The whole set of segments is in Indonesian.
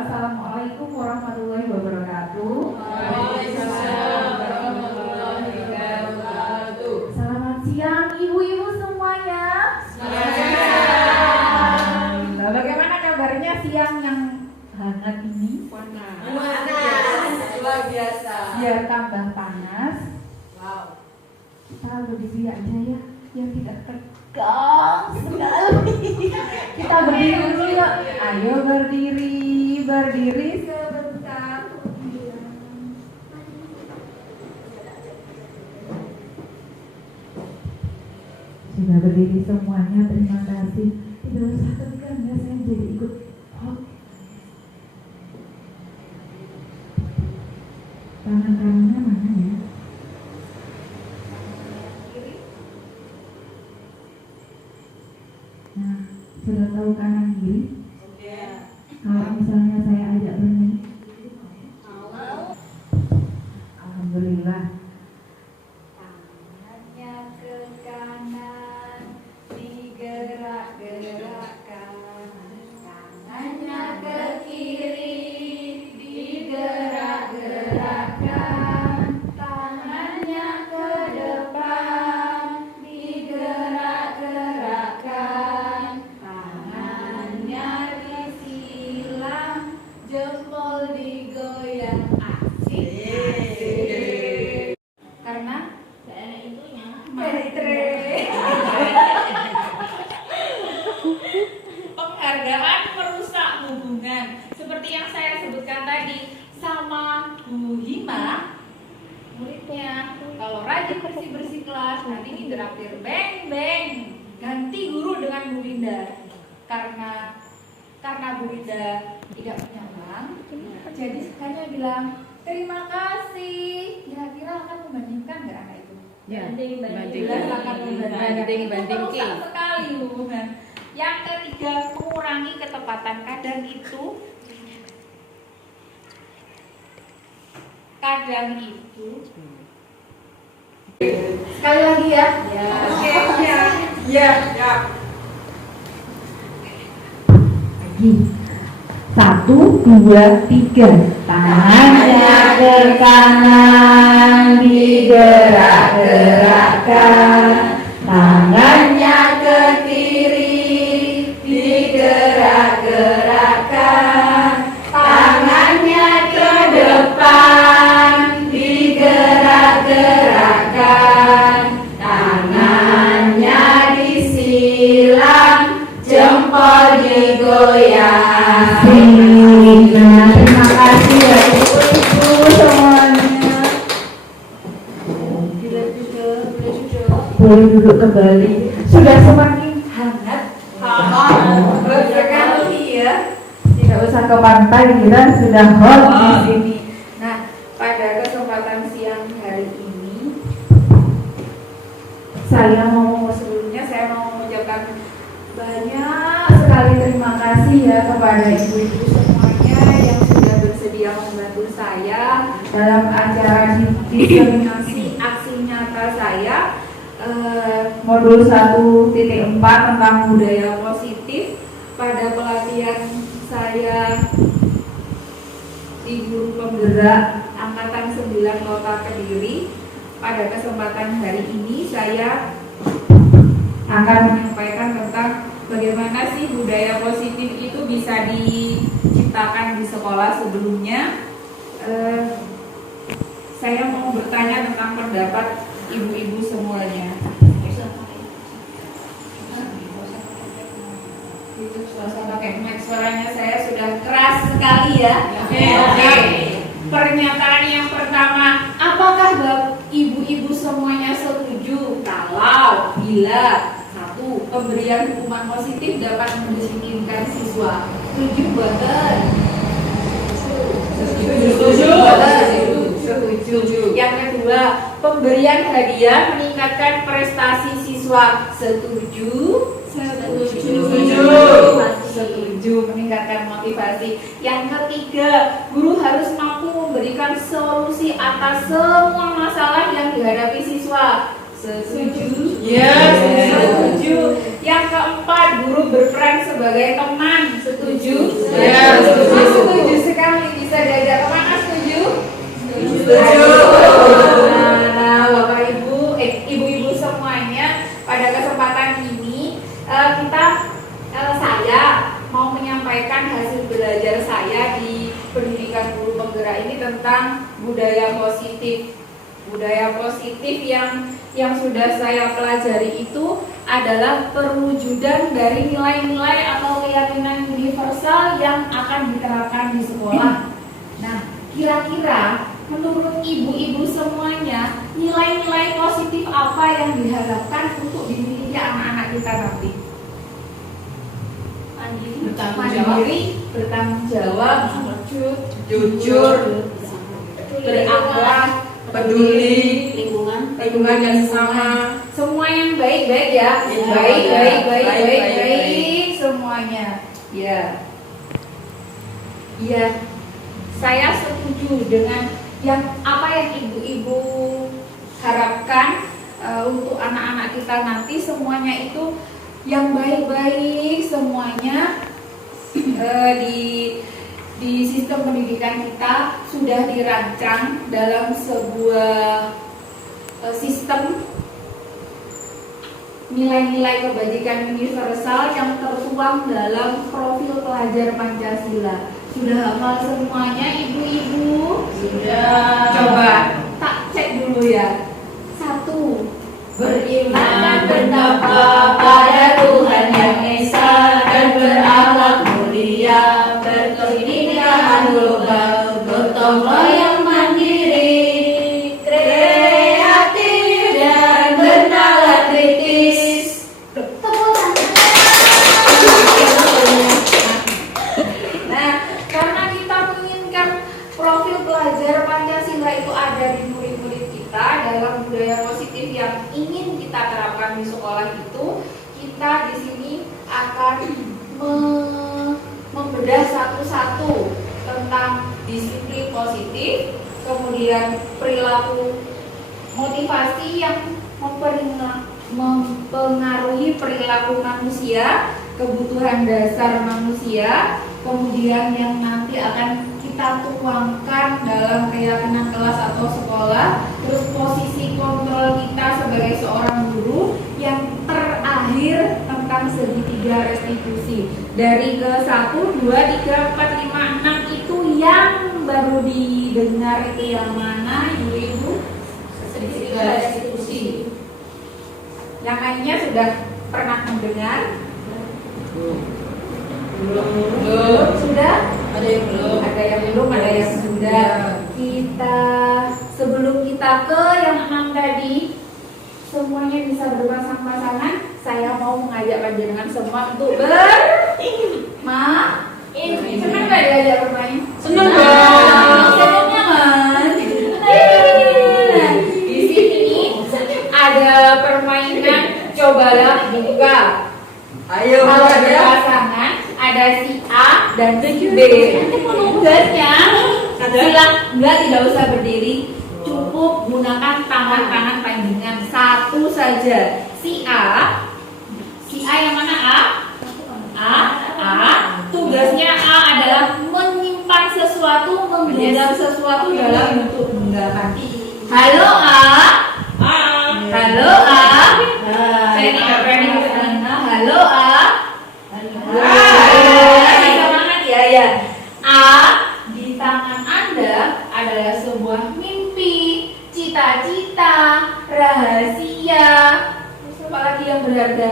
Assalamualaikum warahmatullahi wabarakatuh. Waalaikumsalam warahmatullahi wabarakatuh. Selamat siang ibu-ibu semuanya. Selamat siang. Nah, bagaimana kabarnya siang yang hangat ini? Panas, luar biasa. Biar tambah panas, Wow. kita berdiri aja ya, yang tidak tegang sekali. Kita berdiri dulu yuk. Ayo berdiri sebentar. Sudah berdiri semuanya, terima kasih. Tidak usah tegang ya, saya jadi ikut hot. Tangan kanannya mana ya? Nah, sudah tahu kanan kiri? Kalau misalnya saya ajak berenang, alhamdulillah. Tangannya ke kanan, digerak-gerakkan. Tangannya ke kiri, digerak-gerakkan. Tangannya ke depan, digerak-gerakkan. Tangannya disilang, jempol digoyang. Asik. Karena Saya itunya. Penghargaan merusak hubungan. Seperti yang saya sebutkan tadi sama Bu Hima, muridnya. Kalau rajin bersih-bersih kelas, nanti ditraktir beng-beng. Ganti guru dengan Bu Linda. Karena Bu Linda tidak punya uang, jadi hanya bilang terima kasih. Kira-kira akan membandingkan nggak anak itu? Jelas akan membandingkan. Merusak sekali hubungan. Yang ketiga, mengurangi ketepatan. Kadang itu sekali lagi ya. Oke, ya. Lagi. 1, 2, 3. Tangannya ke kanan, digerak-gerakkan. Tangannya ke kiri, digerak-gerakkan. Tangannya ke depan, digerak-gerakkan. Tangannya disilang, jempol digoyang. Nah, terima kasih ya ibu-ibu semuanya. Boleh duduk kembali. Sudah semakin hangat. Sekali ya. Tidak usah ke pantai, kita sudah hot di sini. Nah, pada kesempatan siang hari ini, saya mau mengucapkan banyak sekali terima kasih ya kepada ibu-ibu semuanya yang sudah bersedia membantu saya dalam acara diseminasi aksi nyata saya modul 1.4 tentang budaya positif pada pelatihan saya di Guru Penggerak Angkatan 9 Kota Kediri. Pada kesempatan hari ini saya akan menyampaikan tentang bagaimana sih budaya positif itu bisa diciptakan di sekolah. Sebelumnya saya mau bertanya tentang pendapat ibu-ibu semuanya. Pakai mic, suaranya saya sudah keras sekali ya. Oke. Pernyataan yang pertama, apakah ibu-ibu semuanya setuju kalau bila pemberian hukuman positif dapat mendisiplinkan siswa? Setuju buatan? Setuju. Yang kedua, pemberian hadiah meningkatkan prestasi siswa. Setuju. Meningkatkan motivasi. Yang ketiga, guru harus mampu memberikan solusi atas semua masalah yang dihadapi siswa. Setuju? Setuju. Yang keempat, guru berperan sebagai teman. Setuju? Setuju belajar saya di pendidikan guru penggerak ini tentang budaya positif. Budaya positif yang sudah saya pelajari itu adalah perwujudan dari nilai-nilai atau keyakinan universal yang akan diterapkan di sekolah. Nah, kira-kira menurut ibu-ibu semuanya, nilai-nilai positif apa yang diharapkan untuk dimiliki anak-anak kita nanti? Mandiri, bertanggung jawab, jujur, berakhlak, peduli, lingkungan yang sama. semua yang baik-baik ya, Ya, baik semuanya. Ya, saya setuju dengan apa yang ibu-ibu harapkan untuk anak-anak kita nanti, semuanya itu yang baik-baik semuanya. Di sistem pendidikan kita sudah dirancang dalam sebuah sistem nilai-nilai kebajikan universal yang tertuang dalam profil pelajar Pancasila. Sudah hafal semuanya ibu-ibu? Sudah. Coba tak cek dulu ya. 1. Beriman dan bertakwa pada Tuhan yang Esa dan berakhlak mulia, berkebinekaan global, gotong royong mandiri, kreatif dan bernalar kritis. Nah, karena kita menginginkan profil pelajar Pancasila itu ada di murid-murid kita dalam budaya positif yang ingin kita terapkan di sekolah itu, kita di sini akan membedah satu-satu tentang disiplin positif, kemudian perilaku motivasi yang mempengaruhi perilaku manusia, kebutuhan dasar manusia, kemudian yang nanti akan kita tuangkan dalam keyakinan kelas atau sekolah, terus posisi kontrol kita sebagai seorang guru, yang terakhir tentang segitiga restitusi. Dari ke 1, 2, 3, 4, 5, 6 itu yang baru didengar itu yang mana ibu-ibu? Segitiga restitusi. Yang lainnya sudah pernah mendengar? Belum. Sudah? Ada yang belum. Ada yang belum, ada yang sudah. Sebelum kita ke yang 6 tadi, semuanya bisa berpasang-pasangan. Saya mau mengajak panjenengan semua untuk bermain. Senang nggak diajak bermain? Senang Nah, dong. senangnya kan? Di sini ada permainan cobalah buka. Ayo, Kalau ada ada. pasangan, ada si A dan si B. Nanti penugasnya tidak usah berdiri, cukup gunakan tangan-tangan panjangnya satu saja. Si A yang mana A, tugasnya A adalah menyimpan sesuatu, menggenggam sesuatu dalam bentuk genggaman. Halo A. Halo A. Saya tidak berani bertanya. Halo A. Semangat ya. A di tangan Anda adalah sebuah mimpi, cita-cita, rahasia. Terus apa lagi yang berharga?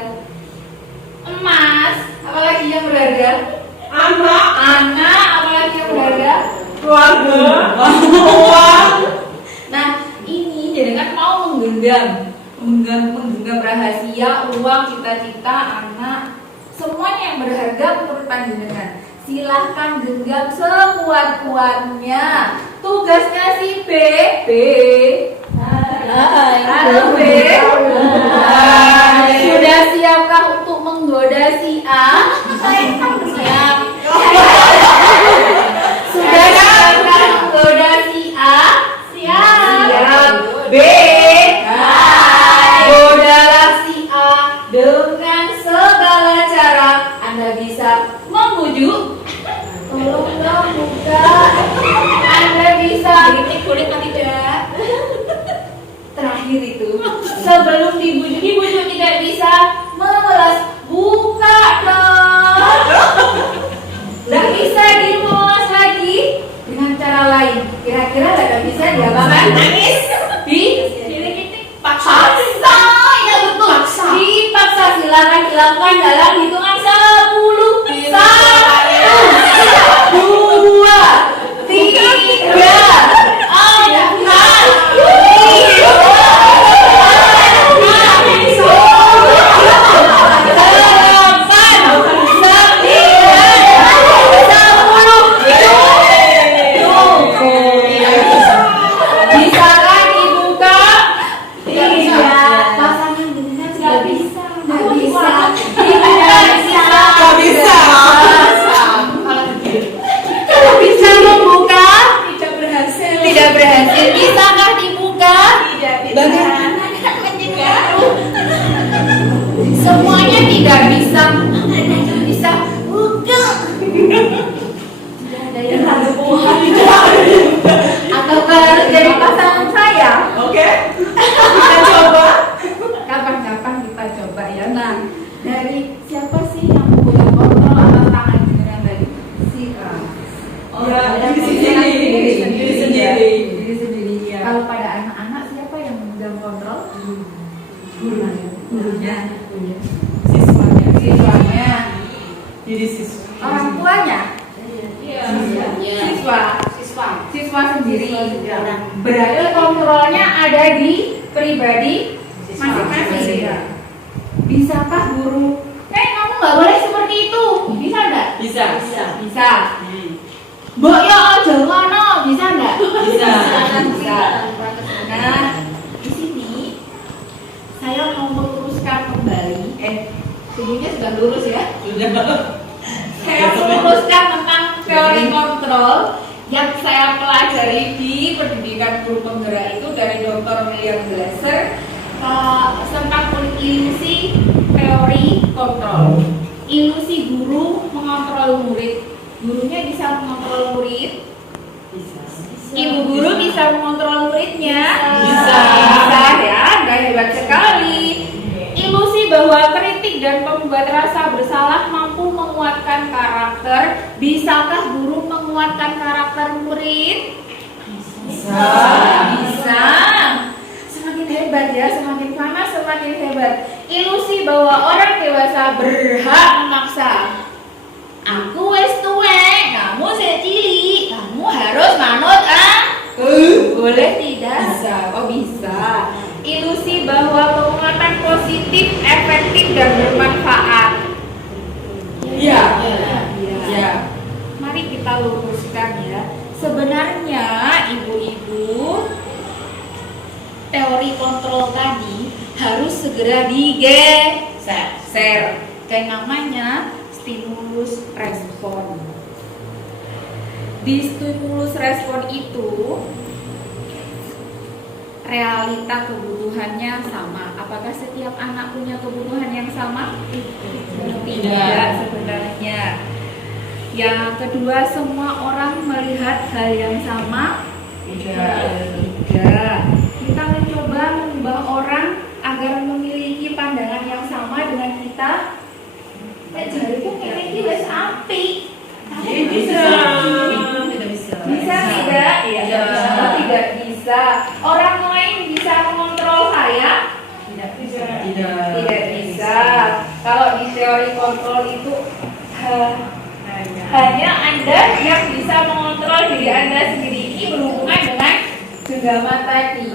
Emas. Apa lagi yang berharga? Anak. Apa lagi yang berharga? Keluarga. Nah, ini jadi kan mau menggenggam rahasia, uang, cita-cita, anak, semuanya yang berharga menurut panjenengan. Silahkan genggam sekuat-kuatnya. Tugasnya si B. Halo B. Sudah siapkah untuk menggoda si A? Siap. Sudah siapkah menggoda si A? Siap. B. Godalah si A dengan segala cara. Anda bisa membujuk. Tolong dong buka. Anda bisa kulit tidak. Terakhir itu, sebelum dibujuk tidak bisa memelas. Buka dong. Tidak bisa di Bisa membuka? Tidak berhasil. Tidak berhasil. Bisakah dibuka? Tidak bisa. Bagaimana mencegah? Semuanya tidak bisa. Tidak bisa buka. Tidak ada yang harus buka. Ataukah harus jadi pasangan saya? Oke. Kita coba. Kapan-kapan kita coba ya. Nah, dari siapa sih yang memegang kontrol atas tangan jenengan tadi? Si A. Ya, diri sendiri. Diri sendiri. Ya. Kalau pada anak-anak siapa yang memegang kontrol? Gurunya. Siswanya. Diri siswa. Orang tuanya. Iya. Siswa sendiri. Berarti kontrolnya ada di pribadi masing-masing. Bisakah guru? Kamu nggak boleh seperti itu. Bisa nggak? Bisa. Bisa. Mbok yo aja ngono, bisa nggak? Bisa. Bisa. Nah, di sini saya mau meluruskan kembali. Sebelumnya sudah lurus ya. Sudah. Saya meluruskan tentang teori kontrol yang saya pelajari di pendidikan guru penggerak itu dari Dr. William Glasser tentang ilusi teori kontrol. Ilusi guru mengontrol murid. Gurunya bisa mengontrol murid. Ibu guru bisa mengontrol muridnya. Bisa ya, nggak hebat sekali. Ilusi bahwa kritik dan pembuat rasa bersalah mampu menguatkan karakter. Bisakah guru menguatkan karakter murid? Bisa. Semakin hebat ya, semakin lama semakin hebat. Ilusi bahwa orang dewasa berhak memaksa. Aku wis tuwek, kamu cilik, kamu harus manut boleh tidak? Bisa. Oh bisa. Ilusi bahwa penguatan positif, efektif dan bermanfaat. Iya. Ya. Mari kita luruskan ya. Sebenarnya ibu-ibu, teori kontrol tadi harus segera digeser. Kayak namanya stimulus respon. Di stimulus respon itu realita kebutuhannya sama. Apakah setiap anak punya kebutuhan yang sama? Tidak sebenarnya. Yang kedua, semua orang melihat hal yang sama? Tidak. Kita mencoba mengubah orang agar memiliki pandangan yang sama dengan kita. Jariku memiliki wes apik. Bisa. Bisa tidak? Iya. Tidak bisa. Orang lain bisa mengontrol saya? Tidak bisa. Kalau di teori kontrol itu hanya Anda yang bisa mengontrol diri Anda sendiri. Ini berhubungan dengan genggaman tadi.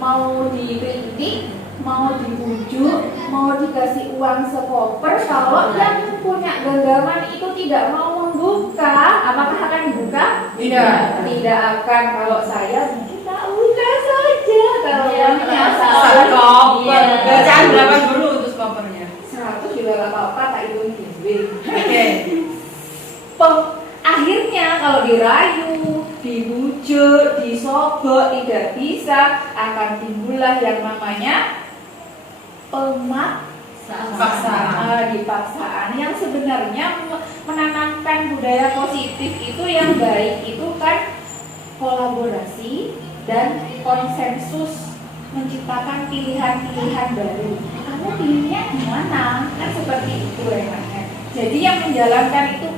Mau dikritik, mau dibujuk, mau dikasih uang sekoper. Kalau yang punya genggaman itu tidak mau membuka, apakah akan dibuka? Tidak akan. Kalau saya mungkin tak buka saja. Kalau uangnya Satu koper. Iya. Bacaan berapa dulu untuk kopernya? 100 juga gak apa-apa, tak hitung duit. Oke. Akhirnya kalau dirayu, dibujuk, disogok tidak bisa, akan timbullah yang namanya dipaksaan. Yang sebenarnya menanamkan budaya positif itu yang baik itu kan kolaborasi dan konsensus, menciptakan pilihan-pilihan baru. Kamu pilihnya gimana? Kan seperti itu enaknya. Jadi yang menjalankan itu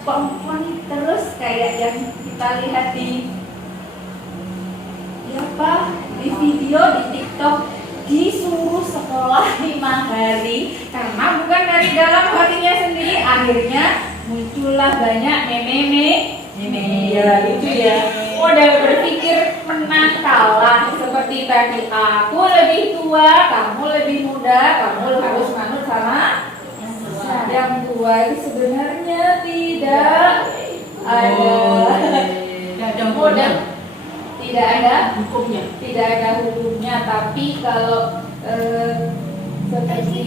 perempuan terus kayak yang kita lihat di video di TikTok, disuruh sekolah 5 hari karena bukan dari dalam hatinya sendiri. Akhirnya muncullah banyak meme Ya, itu ya. model berpikir menang kalah seperti tadi, aku lebih tua, kamu lebih muda, kamu harus manut sama yang tua. Itu sebenarnya tidak ada model, tidak ada hukumnya. Tapi kalau seperti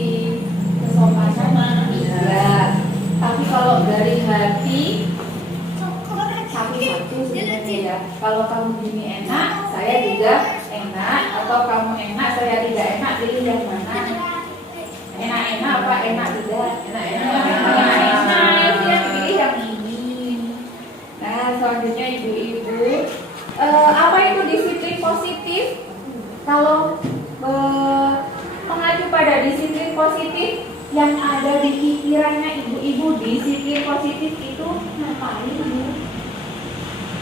kesopanan tidak. Tapi kalau dari hati satu-satu sebenarnya ya. Kalau kamu gini enak, saya juga enak. Atau kamu enak, saya tidak enak, pilih yang mana? Enak-enak apa enak tidak? Enak-enak, ya pilih yang ini. Nah, selanjutnya ibu-ibu, apa itu disiplin positif? Kalau mengacu pada disiplin positif yang ada di pikirannya ibu-ibu, disiplin positif itu ngapain ibu?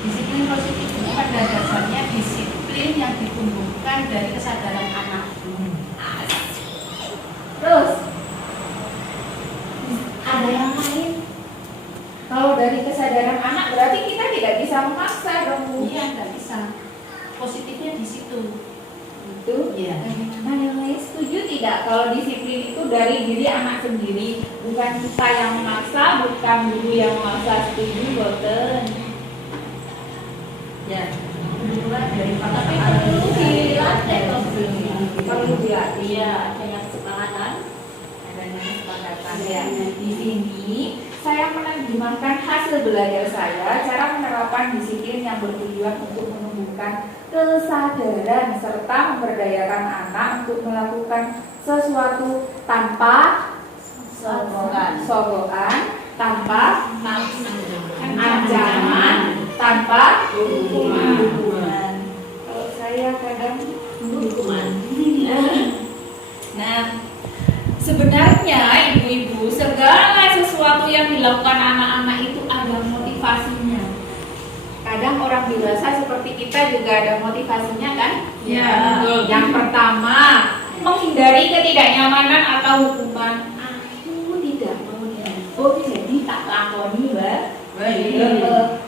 Disiplin positif itu pada dasarnya disiplin yang ditumbuhkan dari kesadaran anak. Terus ada yang lain. Kalau dari kesadaran anak berarti kita tidak bisa memaksa dong Bu. Iya, nggak bisa. Positifnya di situ. Itu. Iya. Nah, yang lain setuju tidak kalau disiplin itu dari diri anak sendiri, bukan kita yang memaksa, bukan guru yang memaksa? Setuju boten? Ya. Kedua dari Tapi perlu dilatih atau belum? Perlu dilatih. Iya, adanya kesepakatan. Adanya kesepakatan ya. Di sini saya menerjemahkan hasil belajar saya, cara penerapan disiplin yang bertujuan untuk menumbuhkan kesadaran serta memberdayakan anak untuk melakukan sesuatu tanpa sogokan, tanpa ancaman, tanpa hukuman. Kalau saya kadang Hukuman. Nah, sebenarnya ibu-ibu, segala sesuatu yang dilakukan anak-anak itu ada motivasinya. Kadang orang dewasa seperti kita juga ada motivasinya kan? Ya. Yang pertama, menghindari ketidaknyamanan atau hukuman. Aku tidak mau dihukum, jadi tak lakoni, Mbak.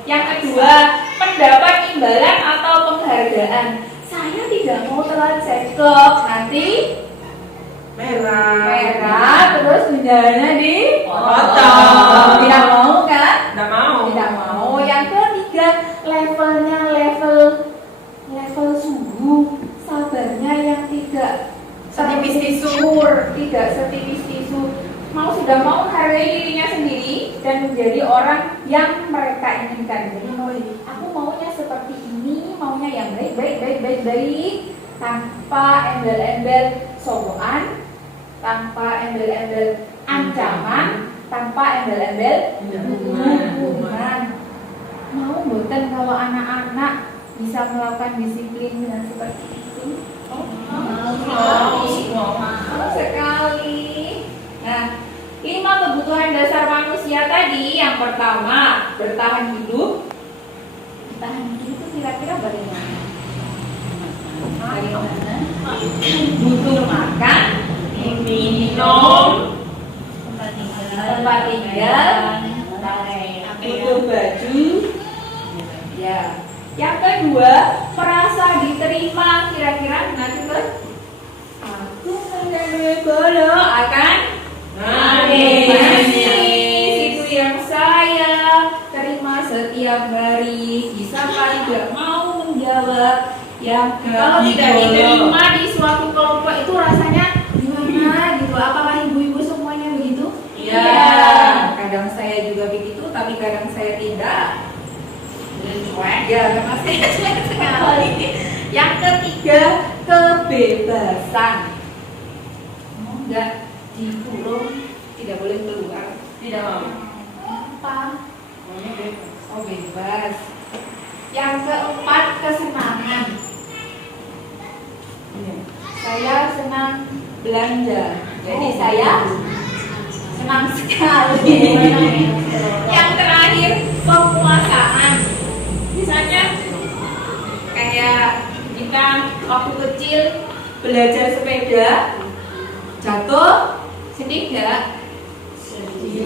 Yang kedua, mendapat imbalan atau penghargaan. Saya tidak mau telat cekok, nanti merah terus bendanya dipotong. Tidak mau kan? Nggak mau. Tidak mau. Yang ketiga, levelnya level suhu, sabarnya yang tidak Setipis tisu. terukur, tidak setipis tisu. Sudah mau menghargai dirinya sendiri dan menjadi orang yang mereka inginkan. Jadi aku maunya seperti ini, maunya yang baik, tanpa embel-embel sogokan, tanpa embel-embel ancaman, tanpa embel-embel hukuman. Mau boten kalau anak-anak bisa melakukan disiplin dengan seperti itu? Mau sekali. Nah, 5 kebutuhan dasar manusia tadi. Yang pertama, bertahan hidup. Bertahan hidup itu kira-kira bagaimana? Bagaimana? Butuh makan, minum, tempat tinggal, butuh baju. Ya. Yang kedua, merasa diterima. Kira-kira nanti kan aku menjadi bolo akan itu yang saya terima setiap hari. Bisa kali tidak mau menjawab. Ya, kalau tidak diterima di suatu kelompok itu rasanya gimana gitu? Apakah ibu-ibu semuanya begitu? Iya. Kadang saya juga begitu, tapi kadang saya tidak. Ya, memang saya cuek sekali. Yang ketiga, kebebasan. Enggak dikurung, tidak boleh keluar. Tidak mau. Apa? Oh, bebas. Yang keempat, kesenangan. Saya senang belanja, jadi saya senang sekali. Yang terakhir, penguasaan. Misalnya kayak kita waktu kecil belajar sepeda, jatuh, sedih nggak?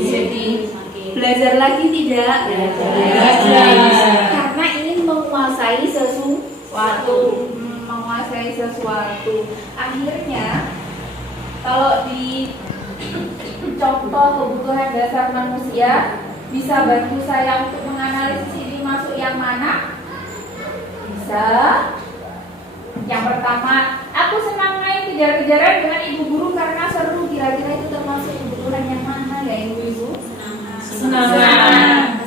Sedih. Belajar lagi tidak? Belajar. Karena ingin menguasai sesuatu. Akhirnya kalau di contoh kebutuhan dasar manusia, bisa bantu saya untuk menganalisis ini masuk yang mana? Bisa. Yang pertama, aku senang main kejar-kejaran dengan ibu guru karena seru. Kira-kira itu termasuk kebutuhan yang mana ya ibu-ibu? Kesenangan.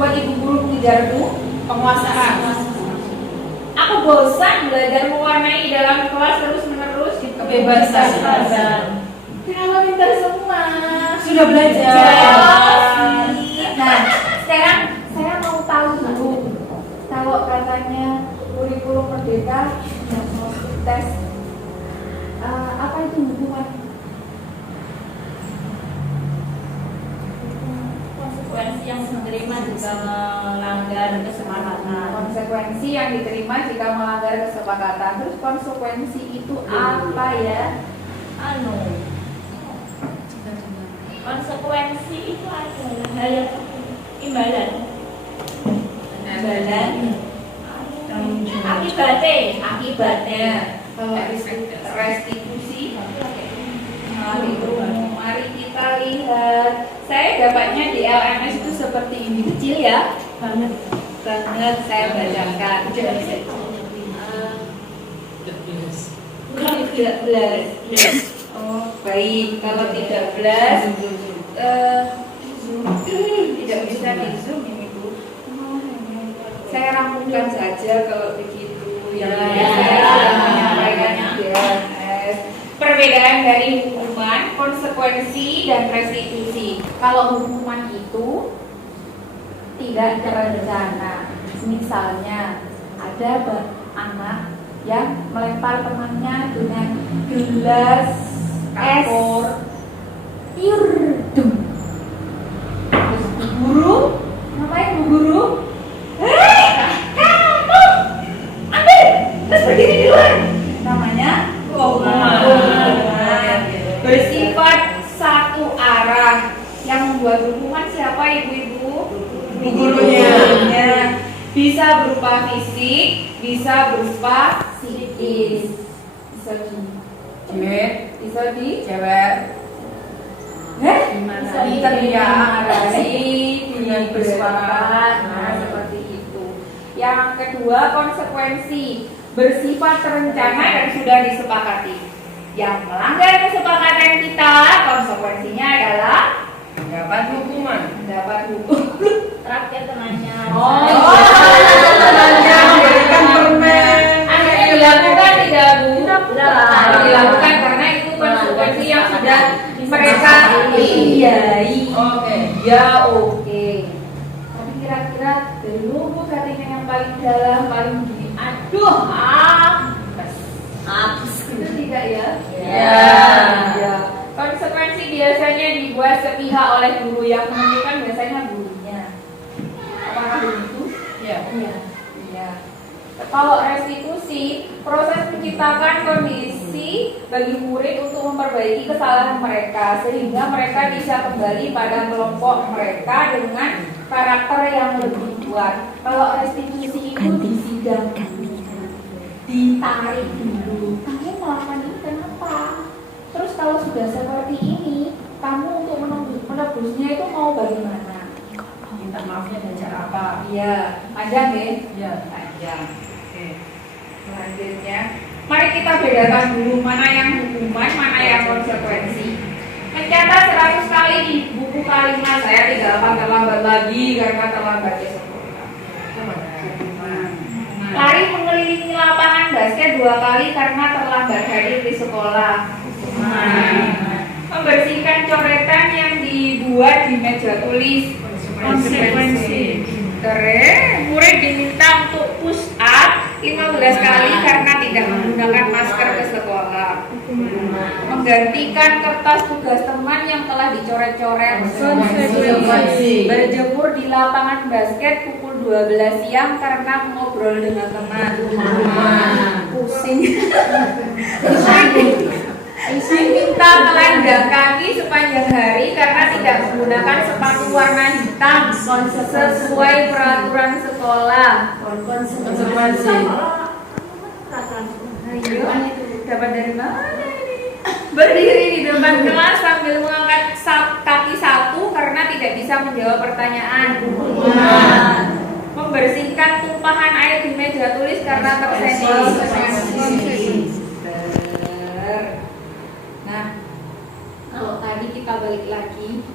membuat ibu guru mengejarku? Penguasaan. Aku bosan belajar mewarnai dalam kelas terus menerus gitu. Kebebasan. Kenapa minta semua? Sudah belajar. Nah, sekarang saya mau tahu dulu. Kalau katanya kurikulum merdeka dan mau tes, apa itu hubungan? Konsekuensi yang diterima jika melanggar kesepakatan. Konsekuensi yang diterima jika melanggar kesepakatan. Terus konsekuensi itu apa ya? Konsekuensi itu adalah hal yang imbalan. Akibatnya. Kalau restitusi, mari kita lihat. Saya dapatnya di LMS itu seperti ini kecil ya. Banget saya bacakan. Tidak belas. Oh baik, kalau tidak belas tidak bisa di zoom ini Bu. Saya rampungkan saja kalau begitu ya. Saya menyampaikan di LMS. Perbedaan dari hukuman, konsekuensi, dan restitusi. Kalau hukuman itu tidak terencana. Misalnya ada anak yang melempar temannya dengan gelas es tirdum. Terus bu guru, ngapain bu guru? Kamu ambil, terus berdiri di luar. Namanya bersifat satu arah. Yang membuat hukuman siapa ibu-ibu? Bu gurunya. Bisa berupa fisik, bisa berupa psikis. Bisa di Cewek. bisa dimarahi, Dengan bersuara. Nah, seperti itu. Yang kedua, konsekuensi bersifat terencana dan sudah disepakati. Yang melanggar kesepakatan kita, konsekuensinya adalah Dapat hukuman. mendapat hukum. Terakhir temannya. Berikan permen. Akhirnya dilakukan tidak Bu? Tidak. Dilakukan karena itu konsekuensi yang sudah mereka iyai. Oke. Ya oke. Tapi kira-kira dari lumpur hatinya yang paling dalam, paling gini, aduh, itu tidak ya? Ya. Konsekuensi biasanya dibuat sepihak oleh guru, yang menentukan biasanya gurunya. Apakah begitu? Ya. Iya. Kalau restitusi, proses menciptakan kondisi bagi murid untuk memperbaiki kesalahan mereka sehingga mereka bisa kembali pada kelompok mereka dengan karakter yang lebih kuat. Kalau restitusi itu disidangkan, ditarik dulu. Kamu melakukan ini kenapa? Terus kalau sudah seperti ini, kamu untuk menebusnya itu mau bagaimana? Minta maafnya dengan cara apa? Iya, panjang ya? Ya. Panjang. Oke. Selanjutnya, mari kita bedakan dulu mana yang hukuman, mana yang konsekuensi. Mencatat 100 kali di buku kalimat saya tidak akan terlambat lagi karena terlambatnya sekolah. Lari mengelilingi lapangan basket 2 kali karena terlambat hadir di sekolah. Membersihkan coretan yang dibuat di meja tulis. Konsekuensi. Keren, murid diminta untuk push up 15 kali karena tidak menggunakan masker ke sekolah. Menggantikan kertas tugas teman yang telah dicoret-coret. Konsekuensi. Berjemur di lapangan basket pukul 12 siang karena mengobrol dengan teman. Pusing. Minta telanjang kaki sepanjang hari karena tidak menggunakan sepatu warna hitam sesuai peraturan sekolah. Konsekuensi. Ayo, dapat dari mana ini? Berdiri di depan kelas sambil mengangkat kaki satu karena tidak bisa menjawab pertanyaan. Membersihkan tumpahan air di meja tulis karena tersenggol. Nah, kalau tadi kita balik lagi,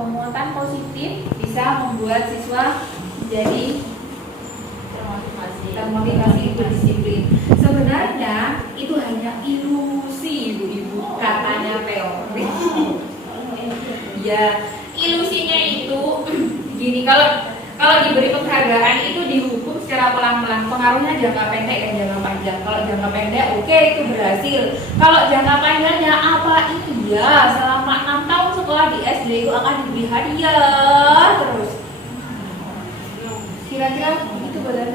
penguatan positif bisa membuat siswa menjadi termotivasi ikut disiplin. Sebenarnya itu hanya ilusi ibu-ibu, katanya teori. Ya, ilusinya itu gini, kalau diberi penghargaan itu dihukum secara pelan-pelan, pengaruhnya jangka pendek dan jangka panjang. Kalau jangka pendek oke, itu berhasil. Kalau jangka panjangnya apa iya selama 6 tahun sekolah di SD itu akan diberi hadiah terus. Kira-kira itu benar?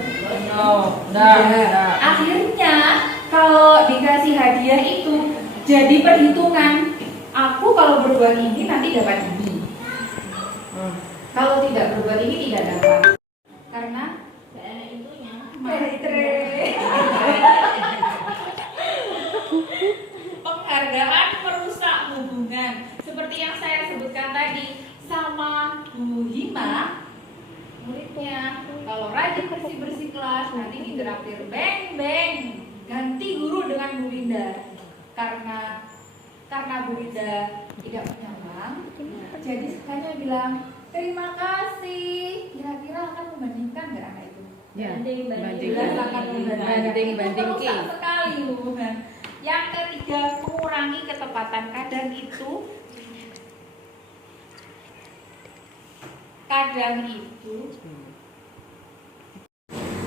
Akhirnya kalau dikasih hadiah itu jadi perhitungan. Aku kalau berbuat ini nanti dapat ini. Kalau tidak berbuat ini tidak dapat. Karena penghargaan merusak hubungan. Seperti yang saya sebutkan tadi sama Bu Hima, muridnya kalau rajin bersih-bersih kelas nanti ditraktir beng-beng, ganti guru dengan Bu Winda. Karena Bu Winda tidak punya uang, jadi hanya bilang terima kasih. Kira-kira akan membandingkan nggak anak itu? Jelas akan membandingkan. Merusak sekali hubungan. Yang ketiga, mengurangi ketepatan. Kadang itu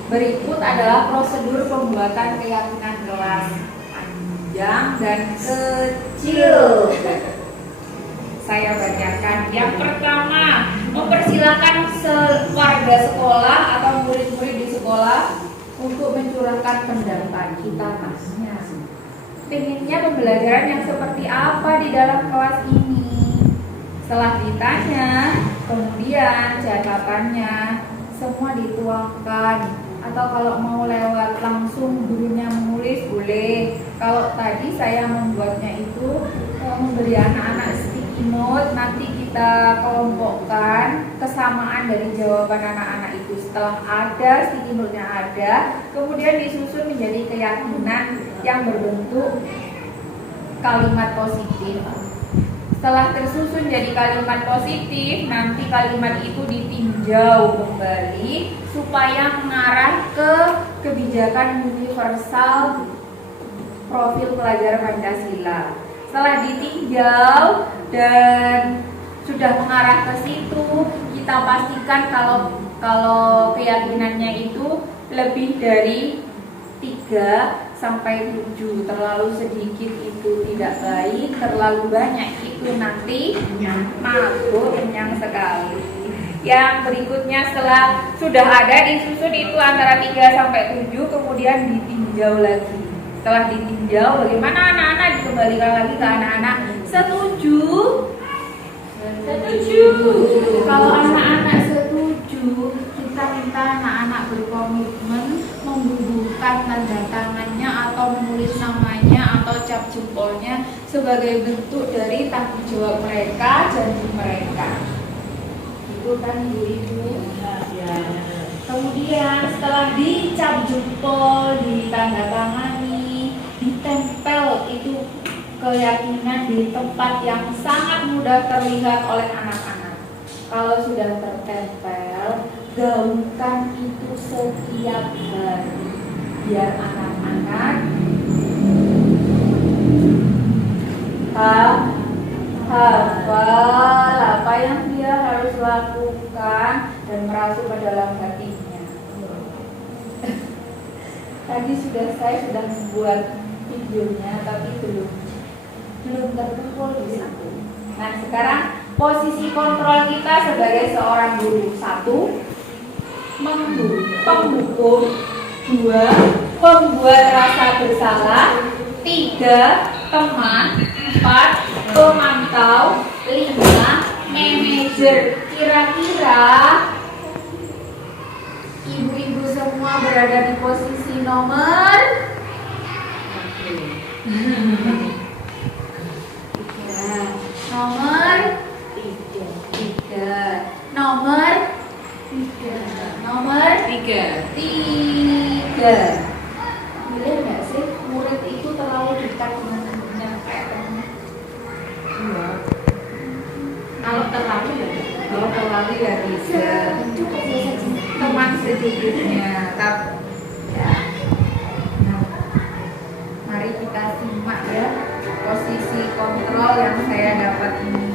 berikut adalah prosedur pembuatan keyakinan kelas panjang dan kecil. Saya bacakan. Yang pertama, mempersilahkan warga sekolah atau murid-murid di sekolah untuk mencurahkan pendapat. Kita tanya, pengennya pembelajaran yang seperti apa di dalam kelas ini? Setelah ditanya, kemudian catatannya semua dituangkan. Atau kalau mau lewat langsung gurunya menulis boleh. Kalau tadi saya membuatnya itu memberi anak-anak sticky note, nanti kita kelompokkan kesamaan dari jawaban anak-anak itu. Setelah ada sticky note-nya ada, kemudian disusun menjadi keyakinan yang berbentuk kalimat positif. Setelah tersusun jadi kalimat positif, nanti kalimat itu ditinjau kembali supaya mengarah ke kebijakan universal profil pelajar Pancasila. Setelah ditinjau dan sudah mengarah ke situ, kita pastikan kalau keyakinannya itu lebih dari 3 sampai 7. Terlalu sedikit itu tidak baik, terlalu banyak itu nanti mabuk, kenyang sekali. Yang berikutnya setelah sudah ada disusun itu antara 3 sampai 7, kemudian ditinjau lagi. Setelah ditinjau bagaimana anak-anak, dikembalikan lagi ke anak-anak. Setuju? Kalau anak-anak setuju, kita minta anak-anak berkomitmen membubuhkan tanda tangannya atau menulis namanya atau cap jempolnya sebagai bentuk dari tanggung jawab mereka, janji mereka. Itu kan ibu-ibu. Kemudian setelah dicap jempol, ditandatangani, ditempel itu keyakinan di tempat yang sangat mudah terlihat oleh anak-anak. Kalau sudah tertempel, gaungkan itu setiap hari biar anak-anak hafal apa yang dia harus lakukan dan merasuk ke dalam hatinya. Tadi saya sudah membuat videonya tapi belum terkumpul di situ. Nah, sekarang posisi kontrol kita sebagai seorang guru. 1, penghukum. 2, pembuat rasa bersalah. 3, teman. 4, pemantau. 5, manajer. Kira-kira ibu-ibu semua berada di posisi nomor nomor 3. Boleh nggak sih murid itu terlalu dekat dengan gurunya kayak teman? Kalau terlalu ya. Kalau terlalu ya bisa. Teman sedikitnya, tapi ya. Nah, mari kita simak ya posisi kontrol yang saya dapat ini.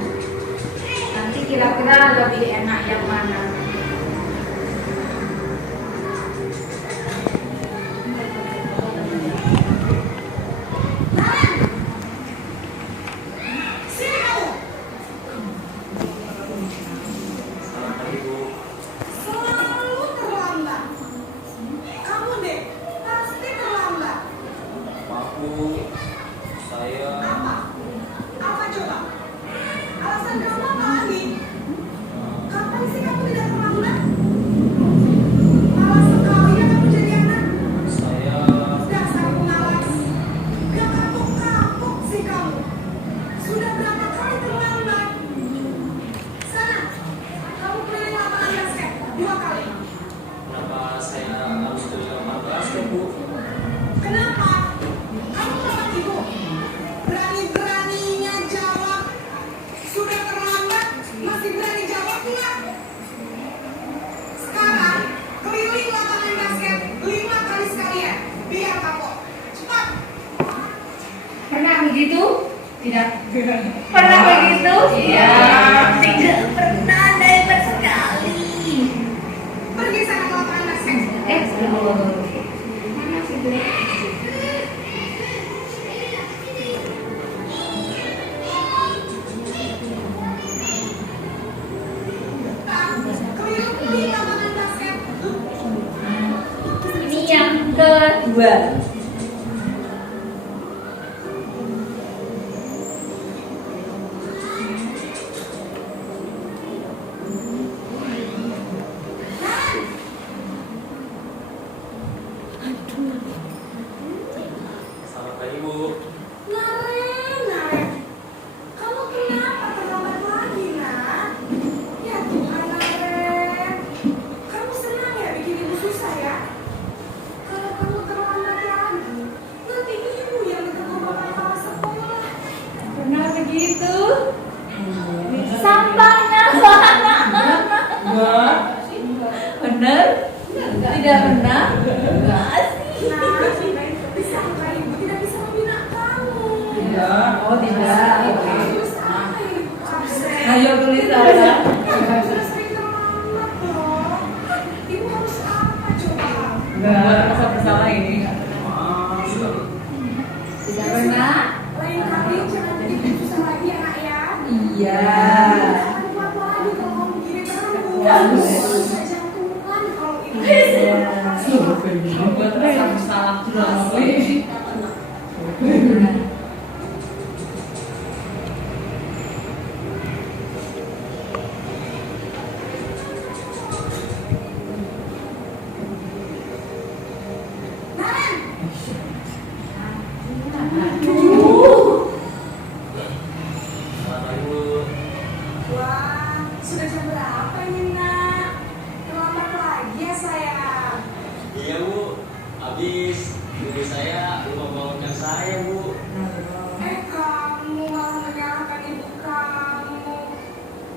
Nanti kira-kira lebih enak yang mana? Selalu terlambat. Kamu deh, pasti terlambat. Aku, saya Apa? Apa coba? Alasan kamu apa lagi? Kapan sih kamu tidak terlambat? Malas sekali ya kamu jadi anak. saya Dasar pengawas. Gak kapok-kapok sih kamu. Sudah berapa kali terlambat? Sana, kamu keliling lapangan basket 2 kali. kenapa saya harus jadi 18 ya Bu? Kenapa? Kamu merawat ibu. Berani-beraninya jawab. Sudah terlambat, masih berani jawab enggak? Sekarang, keliling lapangan basket 5 kali sekalian. Biar kapok. Cepat. Pernah begitu? Tidak. Pernah begitu? Iya. Tidak pernah, dapat sekali. Pergi sana ke lapangan basket. Belum. Mana sih Bu? Keliling lapangan basket. Ini yang kedua. Selamat pagi Bu. Naren. Kamu kenapa terlambat lagi, nak? Ya Tuhan, Naren. Kamu senang ya bikin ibu susah ya? Kalau kamu terlambat lagi, nanti ibu yang ditegur bapak kepala sekolah. Pernah begitu? Sampahnya mana? Benar? Tidak pernah? Nah, disangka ibu tidak bisa membina kamu. Oh tidak. Terus apa yang ibu absen? Ayo tulis saja. Kamu sudah sering terlambat loh. Ibu harus apa coba? Enggak rasa bersalah ini. Maaf sekali. Tidak pernah. Lain kali jangan bikin susah lagi ya, nak ya. Iya. Jangan kuat lagi kalau kamu gini terus. Bisa jantungan kalau ini. Buat rasa bersalah juga. Naren, Selamat pagi Bu. wah, sudah jam berapa ini, nak? Terlambat lagi ya, sayang. Iya Bu, habis ibu saya lupa bangunkan saya Bu. Kamu malah menyalahkan ibu kamu.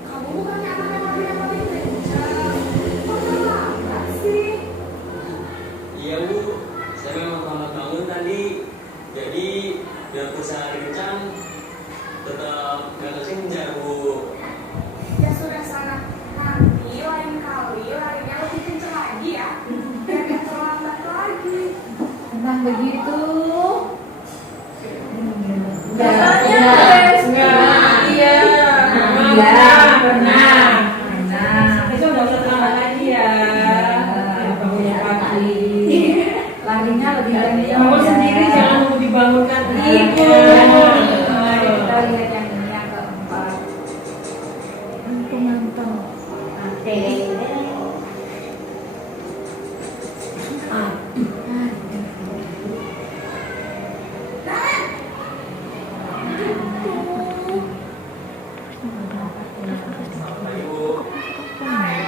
Kamu bukannya anak yang paling kencang. Kok terlambat sih? Iya Bu, saya memang terlambat bangun tadi. Jadi biar usaha kencang tetap nggak kesenjar Bu. Ya sudah sana. Nanti lain kali larinya lebih kencang lagi ya. Biar gak terlambat lagi. Memang begitu. Katanya Enggak. Iya. Iya, pernah. Besok nggak usah terlambat lagi ya. Bangun pagi. Larinya lebih kencang. Kamu sendiri jangan mau dibangunkan ibu. Mari kita lihat yang ini yang keempat. Antung. Naren, Selamat pagi Bu. Naren,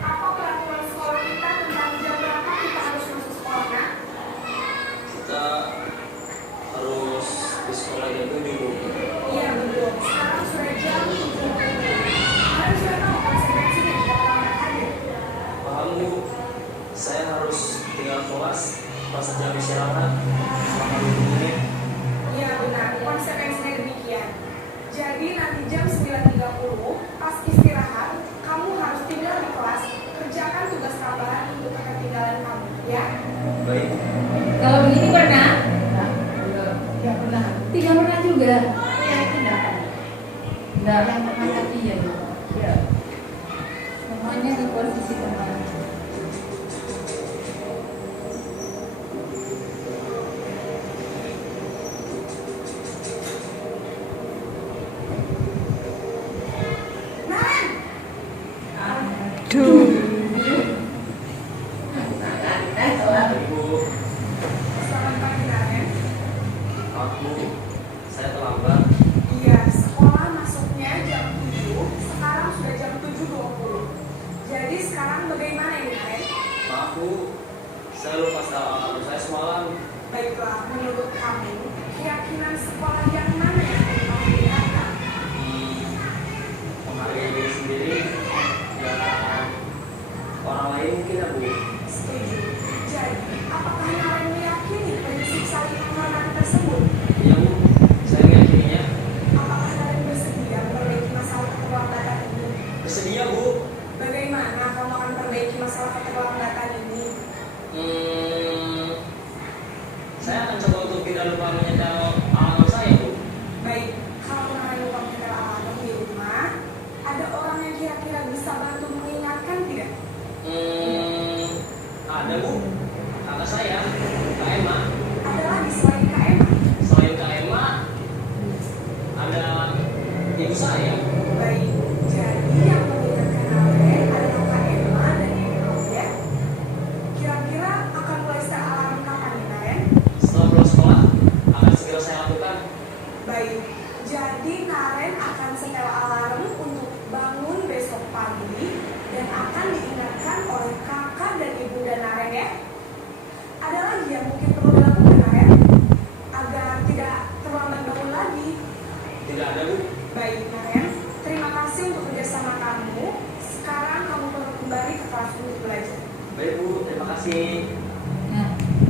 apa pelakuan lagi posisi teman. Naren, Ibu, selamat pagi Naren. aku, saya terlambat. Iya, sekolah masuknya jam 7, sekarang sudah jam 7.20. Jadi sekarang bagaimana ini Naren? Maaf Bu, saya lupa alarm saya semalam. Baiklah, menurut kamu, keyakinan sekolah yang mana yang kamu lihatkan? Menghargai diri sendiri dan orang lain mungkin ya Bu. Setuju. Jadi, apakah Naren meyakini prinsip saling menghormati tersebut? Iya Bu, saya meyakininya. Apakah Naren bersedia memperbaiki masalah keterlambatan ini? Bersedia Bu. Bagaimana kamu akan perbaiki masalah keterlambatan ini? Saya akan coba untuk tidak lupa menyetel alarm saya Bu. Baik, kalau Naren lupa menyetel alarm di rumah, ada orang yang kira-kira bisa bantu mengingatkan tidak? Ada Bu, kakak saya, Kak Emma. Ada lagi selain Kak Emma? Selain Kak Emma, ada ibu saya. Baik, jadi yang mengingatkan Naren adalah Kak Emma dan Ibu ya. Kira-kira akan mulai setel alarm kapan nih Naren? Setelah pulang sekolah, akan segera saya lakukan. Baik, jadi Naren akan setel alarm untuk bangun besok pagi dan akan diingatkan oleh kakak dan ibunda Naren ya. Ada lagi yang mungkin perlu dilakukan Naren agar tidak terlambat bangun lagi. Tidak ada Bu. Baik Naren, terima kasih untuk kerjasama kamu. Sekarang kamu perlu kembali ke kelas untuk belajar. Baik Bu, terima kasih. Nah,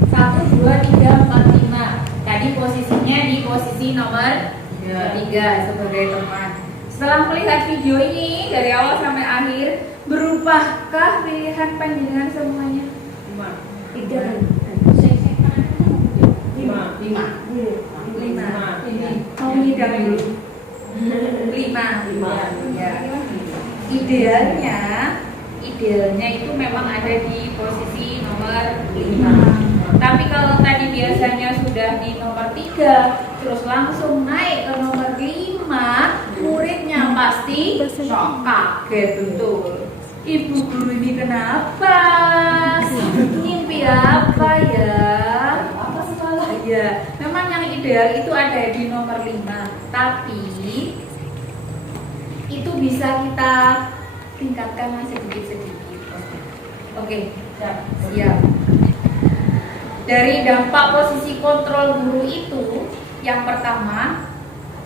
1, 2, 3, 4, 5. Tadi posisinya di posisi nomor 3 sebagai teman. Setelah melihat video ini dari awal sampai akhir, berubahkah pilihan panjenengan semuanya? 5. Mau ngidam dulu. 5. Ya. Idealnya itu memang ada di posisi nomor 5. Tapi kalau tadi biasanya sudah di nomor 3, terus langsung naik ke nomor 5, muridnya pasti shock, kaget betul. Ibu guru ini kenapa? Mimpi apa ya? Apa salah ya? Memang yang ideal itu ada di nomor 5, tapi itu bisa kita tingkatkan sedikit-sedikit. Oke, siap. Dari dampak posisi kontrol guru itu, yang pertama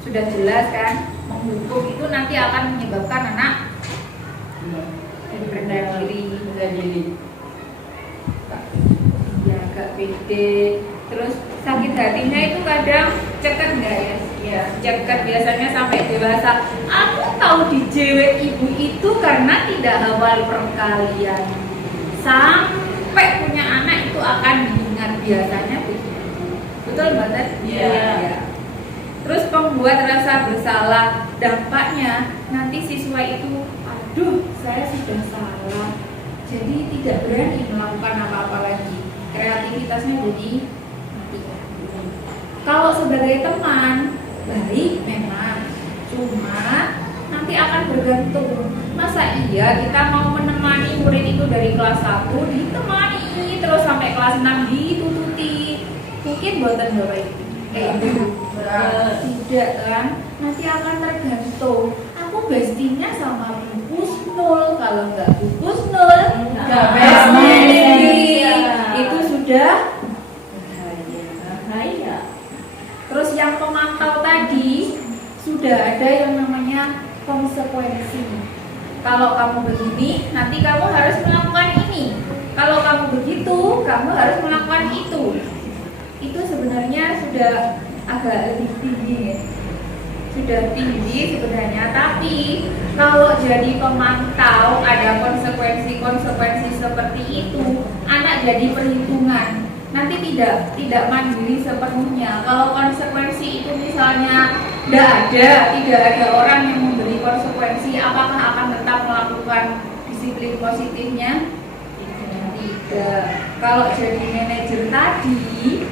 sudah jelas kan, menghukum itu nanti akan menyebabkan anak rendah diri, ya agak pede, terus sakit hatinya itu kadang ceket nggak ya? Ya, ceket biasanya sampai dewasa. Aku tahu dijewek ibu itu karena tidak hafal perkalian. Sampai punya anak itu akan diingat biasanya begitu. Betul Mbak Ted? Iya. Terus pembuat rasa bersalah, dampaknya nanti siswa itu, aduh saya sudah salah, jadi tidak berani melakukan apa-apa lagi. Kreativitasnya jadi mati. Kalau sebagai teman, baik memang, cuma nanti akan bergantung. Masa iya kita mau menemani murid itu dari kelas 1 ditemani terus sampai kelas 6 ditututi? Mungkin buatan Bapak Ibu. Tidak kan? Nanti akan tergantung. Aku bestinya sama pupus 0, kalau nggak pupus 0 nggak besti. Itu sudah bahaya. Terus yang pemantau tadi sudah ada yang namanya konsekuensi. Kalau kamu begini, nanti kamu harus melakukan ini. Kalau kamu begitu, kamu harus melakukan itu. Itu sebenarnya sudah agak lebih tinggi ya. Sudah tinggi sebenarnya, tapi kalau jadi pemantau ada konsekuensi-konsekuensi seperti itu, anak jadi perhitungan. Nanti tidak mandiri sepenuhnya. Kalau konsekuensi itu misalnya tidak ada orang yang memberi konsekuensi, apakah akan tetap melakukan disiplin disiplin positifnya 3. Kalau jadi manajer tadi,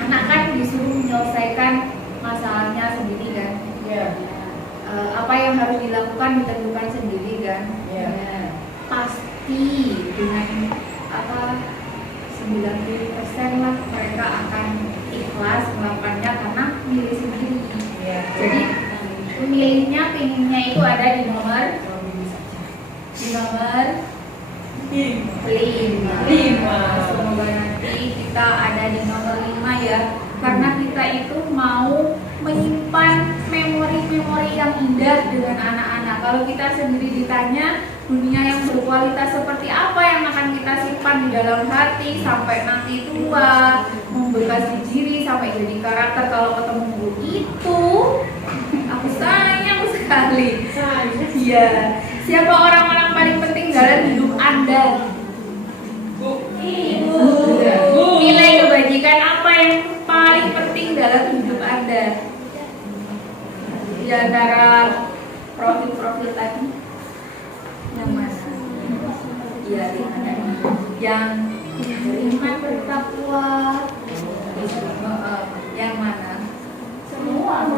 anak kan disuruh menyelesaikan masalahnya sendiri kan. Apa yang harus dilakukan ditentukan sendiri kan. Pasti dengan 90% lah mereka akan ikhlas melakukannya karena milih sendiri. Jadi pemilihnya pinginnya itu ada di nomor 5. Semoga nanti kita ada di nomor 5 ya, karena kita itu mau menyimpan memori-memori yang indah dengan anak-anak. Kalau kita sendiri ditanya dunia yang berkualitas seperti apa yang akan kita simpan di dalam hati sampai nanti tua, membekas di diri sampai jadi karakter. Kalau ketemu guru itu, aku sayang sekali. Iya. Siapa orang-orang paling penting dalam hidup Anda? Ibu. Nilai kebajikan apa yang paling penting dalam hidup Anda? Di antara profil-profil tadi, yang mana? Iya, yang beriman bertakwa. Yang mana? Semua.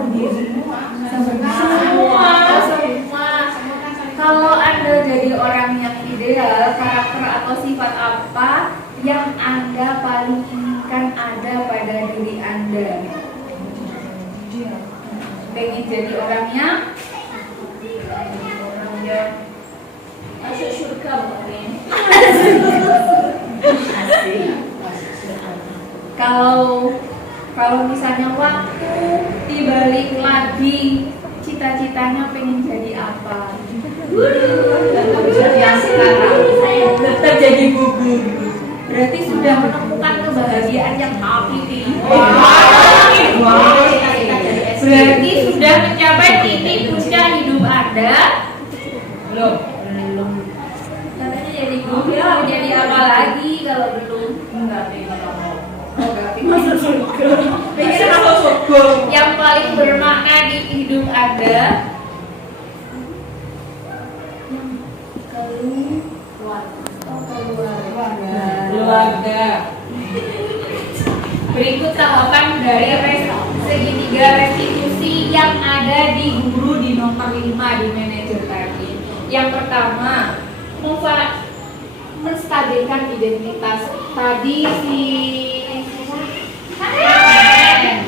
Kalau Anda jadi orang yang ideal, karakter atau sifat apa yang Anda paling inginkan ada pada diri Anda? Pengen jadi orangnya masuk surga mungkin. Kalau misalnya waktu dibalik lagi, cita-citanya pengen jadi apa? Yang sekarang Tetap jadi gugur. berarti sudah menemukan kebahagiaan yang hakiki. Berarti sudah mencapai titik puncak hidup Anda. Belum. Katanya jadi guru, mau jadi apa lagi kalau belum? Masuk surga. Pengen masuk surga. Yang paling bermakna di hidup Anda. Keluarga. Berikut tahapan dari segitiga restitusi yang ada di guru di nomor 5 di manajer tadi. Yang pertama, menstabilkan identitas. Tadi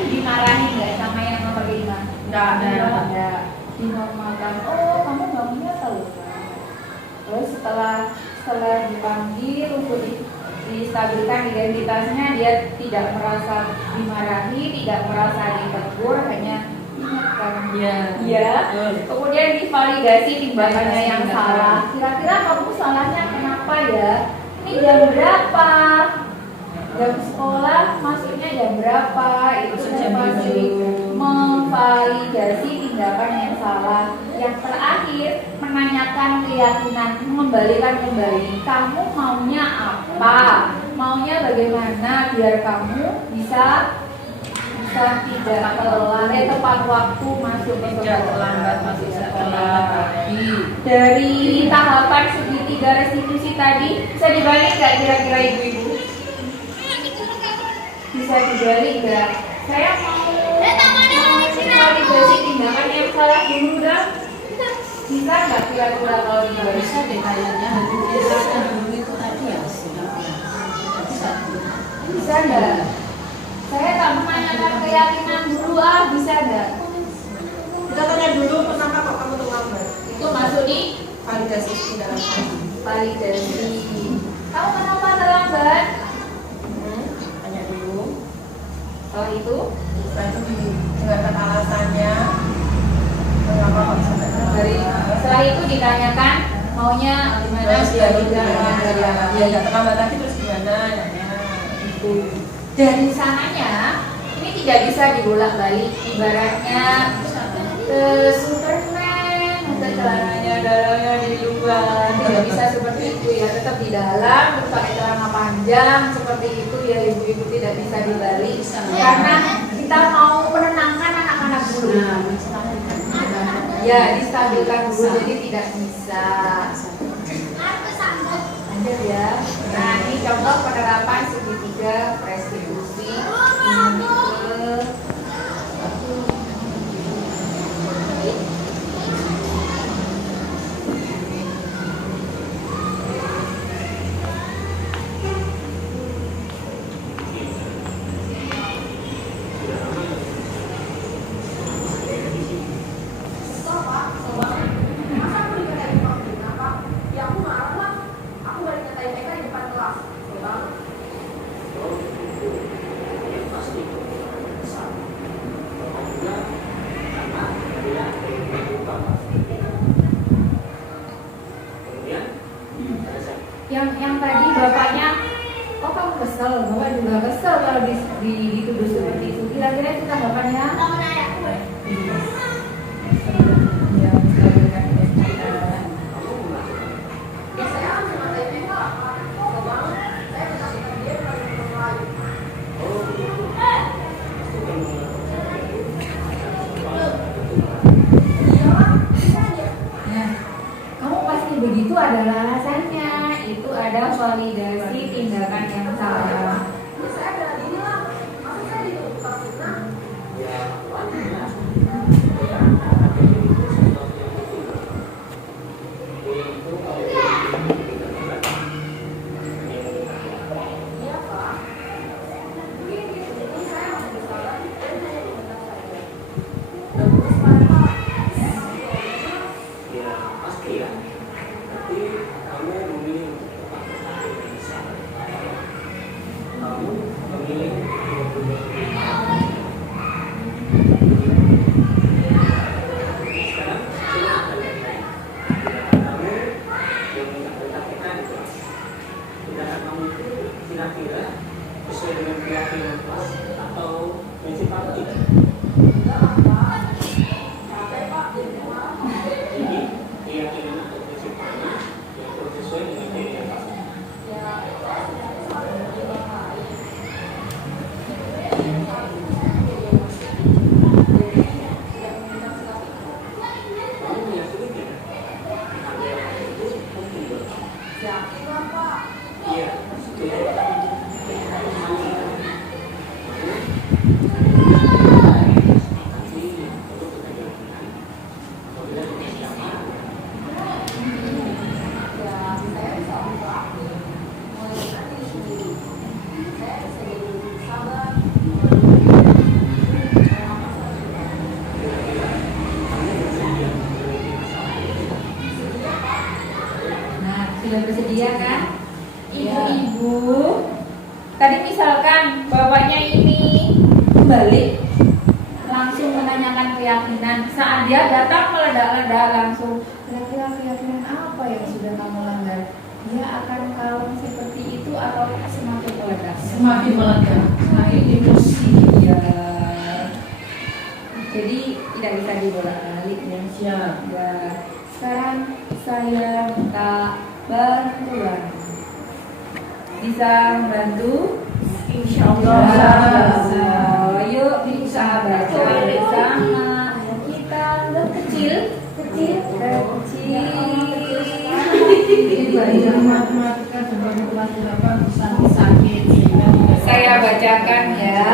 dimarahi nggak sama yang nomor 5? Nggak. Dinormalkan. Oh, kamu bangunnya telat. Terus setelah dipanggil untuk distabilkan identitasnya, dia tidak merasa dimarahi, tidak merasa ditegur, hanya ingatkan. Iya. Kemudian divalidasi timbangannya yang salah. Kira-kira kamu salahnya kenapa ya? Ini jam berapa? Jam sekolah masuknya jam berapa? Itu pasti memvalidasi tindakan yang salah. Yang terakhir, menanyakan keyakinan, mengembalikan kembali. Kamu maunya apa? Maunya bagaimana biar kamu bisa tidak telat, tepat waktu masuk ke sekolah. Dari tahapan segitiga restitusi tadi, bisa dibalik nggak kira-kira ibu-ibu? Bisa dibalik nggak? Saya mau validasi tindakan yang salah dulu dah. Bisa nggak kira-kira kalau dibalik? Bisa deh kayaknya dulu itu tadi ya Bisa nggak? Saya tak menanyakan keyakinan dulu, bisa nggak? Kita tanya dulu kenapa kok kamu terlambat. Itu masuk di Validasi tindakan tadi. validasi. Kamu kenapa terlambat? Tanya dulu. Setelah itu, Setelah itu didengarkan alasannya. Kenapa kok sampai terlambat? setelah itu ditanyakan maunya gimana dia juga. Ya terlambat lagi terus gimana? Itu. Dari sananya ini tidak bisa dibolak-balik, ibaratnya Superman untuk celananya dalamnya di luar, tidak bisa seperti itu ya, tetap di dalam terus pakai celana panjang seperti itu ya, ibu-ibu tidak bisa dibalik karena kita mau menenangkan anak-anak dulu. Ya, distabilkan dulu, jadi tidak bisa. belajar ya. Nah, ini contoh penerapan segitiga restitusi ini ke Masa aku dikatain waktu kenapa? Ya aku marah lah. Aku gak dikatain mereka di depan kelas. Bang. Pasti sama. Juga karena dia bapak. Kemudian ada siapa? yang tadi bapaknya, oh kamu kesel, bapak juga kesel kalau dituduh seperti itu. Kira-kira itu tanggapannya? Ya, misalkan kita Kamu melakukan Ya saya kan cuma tanya mereka. Oh bang, saya menasihkan dia bukan orang lain. oh begitu. Pasti kamu Iyalah, bisa aja. Nah, kamu pasti begitu adalah alasannya. Itu ada validasi tindakan yang salah. Ya saya bela diri lah. Masa saya dituduh fitnah? ya wajar. Iya pak. Mungkin ini saya masih bersalah dan hanya dibentak saja. Dan terus pada pak. Ya pasti ya. Tapi kamu memilih untuk tetap bertahan di sana. Kamu memilih untuk sekarang silakan lihat. Kamu yang minta berkata di kelas. Tindakan kamu itu kira-kira sesuai dengan keyakinan kelas atau prinsip apa tidak? Enggak pak. Capek pak. Jadi marah. Jadi keyakinan atau prinsip mana yang terus sesuai dengan keyakinan kelas? Ya saya sebenarnya selalu berjuang lain. Kamu meyakini tidak? Ada yang itu mungkin betul. Yakin lah pak. Iya, setuju. Ya saya bisa berlatih. Mulai nanti sendiri. Saya bisa jadi lebih sabar. Nah, sudah bersedia kan? Ibu-ibu, tadi misalkan bapaknya ini kembali langsung menanyakan keyakinan. Saat dia datang meledak-ledak langsung, kira-kira keyakinan apa yang sudah kamu langgar? Dia akan kalem seperti itu atau semakin meledak? Semakin meledak, semakin emosi. Ya. Jadi tidak bisa dibolak-balik ya. Siap. Ya. Sekarang saya minta bantuan. Bisa membantu? Insya Allah. Yuk bisa baca bersama. Kita kecil. matematika sebagai kelas 8 sakit. Saya bacakan ya.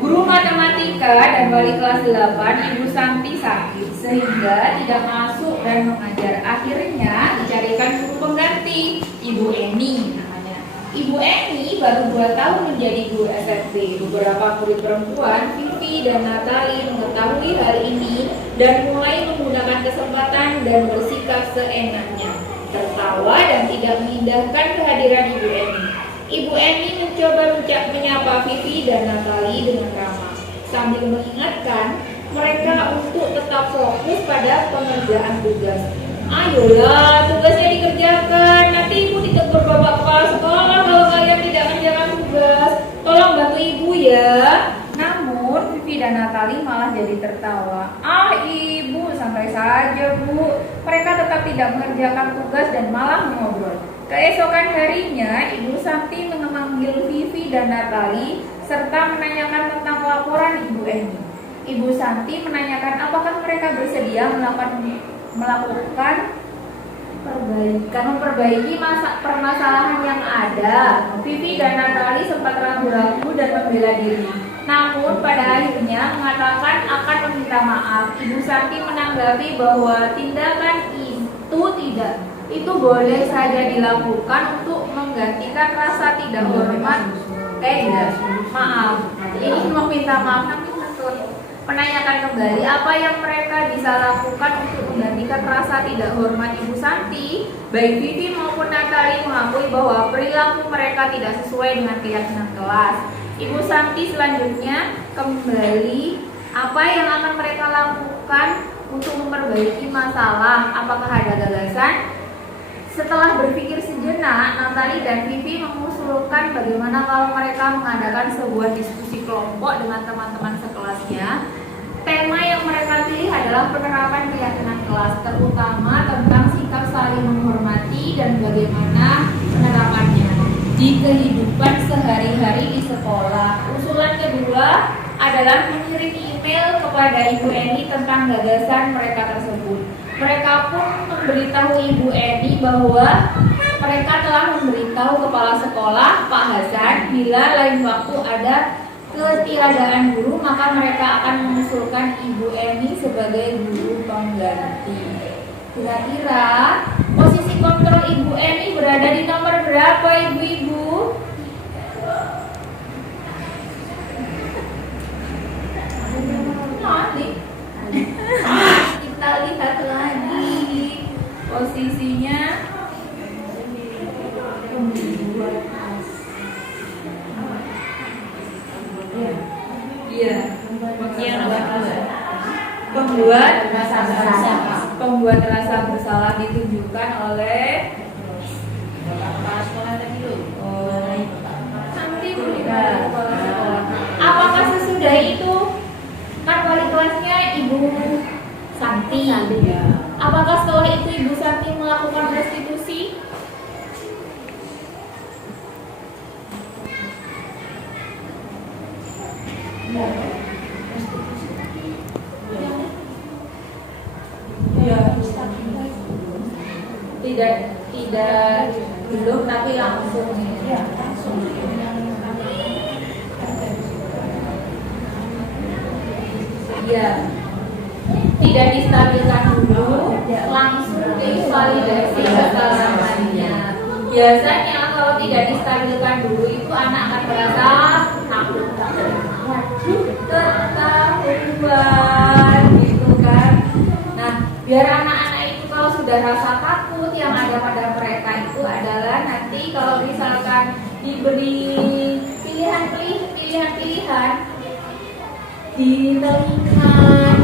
Guru matematika dan wali kelas 8 Ibu Santi sakit sehingga tidak masuk dan mengajar. Akhirnya dicarikan guru pengganti, Ibu Eni namanya. Ibu Eni baru 2 tahun menjadi guru SMP. Beberapa murid perempuan, Vivi dan Natali, mengetahui hal ini dan mulai menggunakan kesempatan dan bersikap seenaknya, tertawa dan tidak mengindahkan kehadiran Ibu Eni. Ibu Eni mencoba menyapa Vivi dan Natali dengan ramah, sambil mengingatkan mereka untuk tetap fokus pada pengerjaan tugas. Ayolah, tugasnya dikerjakan. Nanti ibu ditegur bapak kepala sekolah kalau kalian tidak mengerjakan tugas. Tolong bantu ibu ya. Namun Vivi dan Natali malah jadi tertawa. Ah ibu, santai saja bu. Mereka tetap tidak mengerjakan tugas dan malah mengobrol. Keesokan harinya, Ibu Santi memanggil Vivi dan Natali serta menanyakan tentang laporan Ibu Eni. Ibu Santi menanyakan apakah mereka bersedia melakukan memperbaiki permasalahan yang ada. Vivi dan Natali sempat ragu-ragu dan membela diri. Namun pada akhirnya mengatakan akan meminta maaf. Ibu Santi menanggapi bahwa tindakan itu boleh saja dilakukan untuk menggantikan rasa tidak hormat. Maaf. Ini meminta maaf tapi menanyakan kembali apa yang mereka bisa lakukan untuk menggantikan rasa tidak hormat Ibu Santi. Baik Vivi maupun Natali mengakui bahwa perilaku mereka tidak sesuai dengan keyakinan kelas. Ibu Santi selanjutnya kembali apa yang akan mereka lakukan untuk memperbaiki masalah. Apakah ada gagasan? Setelah berpikir sejenak, Natali dan Vivi mengusulkan bagaimana kalau mereka mengadakan sebuah diskusi kelompok dengan teman-teman sekelasnya. Tema yang mereka pilih adalah penerapan keyakinan kelas, terutama tentang sikap saling menghormati dan bagaimana penerapannya di kehidupan sehari-hari di sekolah. Usulan kedua adalah mengirim email kepada Ibu Eni tentang gagasan mereka tersebut. Mereka pun memberitahu Ibu Eni bahwa mereka telah memberitahu kepala sekolah Pak Hasan bila lain waktu ada ketiadaan guru maka mereka akan mengusulkan Ibu Eni sebagai guru pengganti. Kira-kira posisi kontrol Ibu Eni berada di nomor berapa ibu-ibu? Kita lihat lagi posisinya pembuat rasa bersalah ditunjukkan oleh Kepala sekolah tadi loh. nanti kepala sekolah. Apakah sesudah itu kan wali kelasnya Ibu Santi? Apakah setelah itu Ibu Santi melakukan restitusi? Tidak belum tapi langsung ya. Iya. Tidak distabilkan dulu, langsung divalidasi kesalahannya. Biasanya kalau tidak distabilkan dulu itu anak akan merasa takut, ketahuan gitu kan. Nah, biar anak-anak itu kalau sudah rasa takut, yang ada pada mereka itu adalah nanti kalau misalkan diberi pilihan-pilihan di telinga,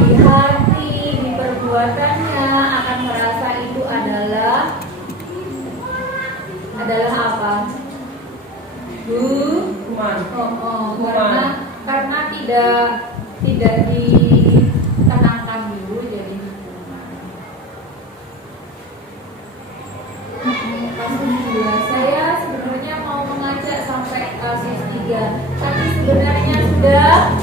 di hati, di perbuatannya akan merasa itu adalah apa? Karena tidak ditenangkan dulu jadi kasus 2. Saya sebenarnya mau mengajak sampai kasus 3, tapi sebenarnya sudah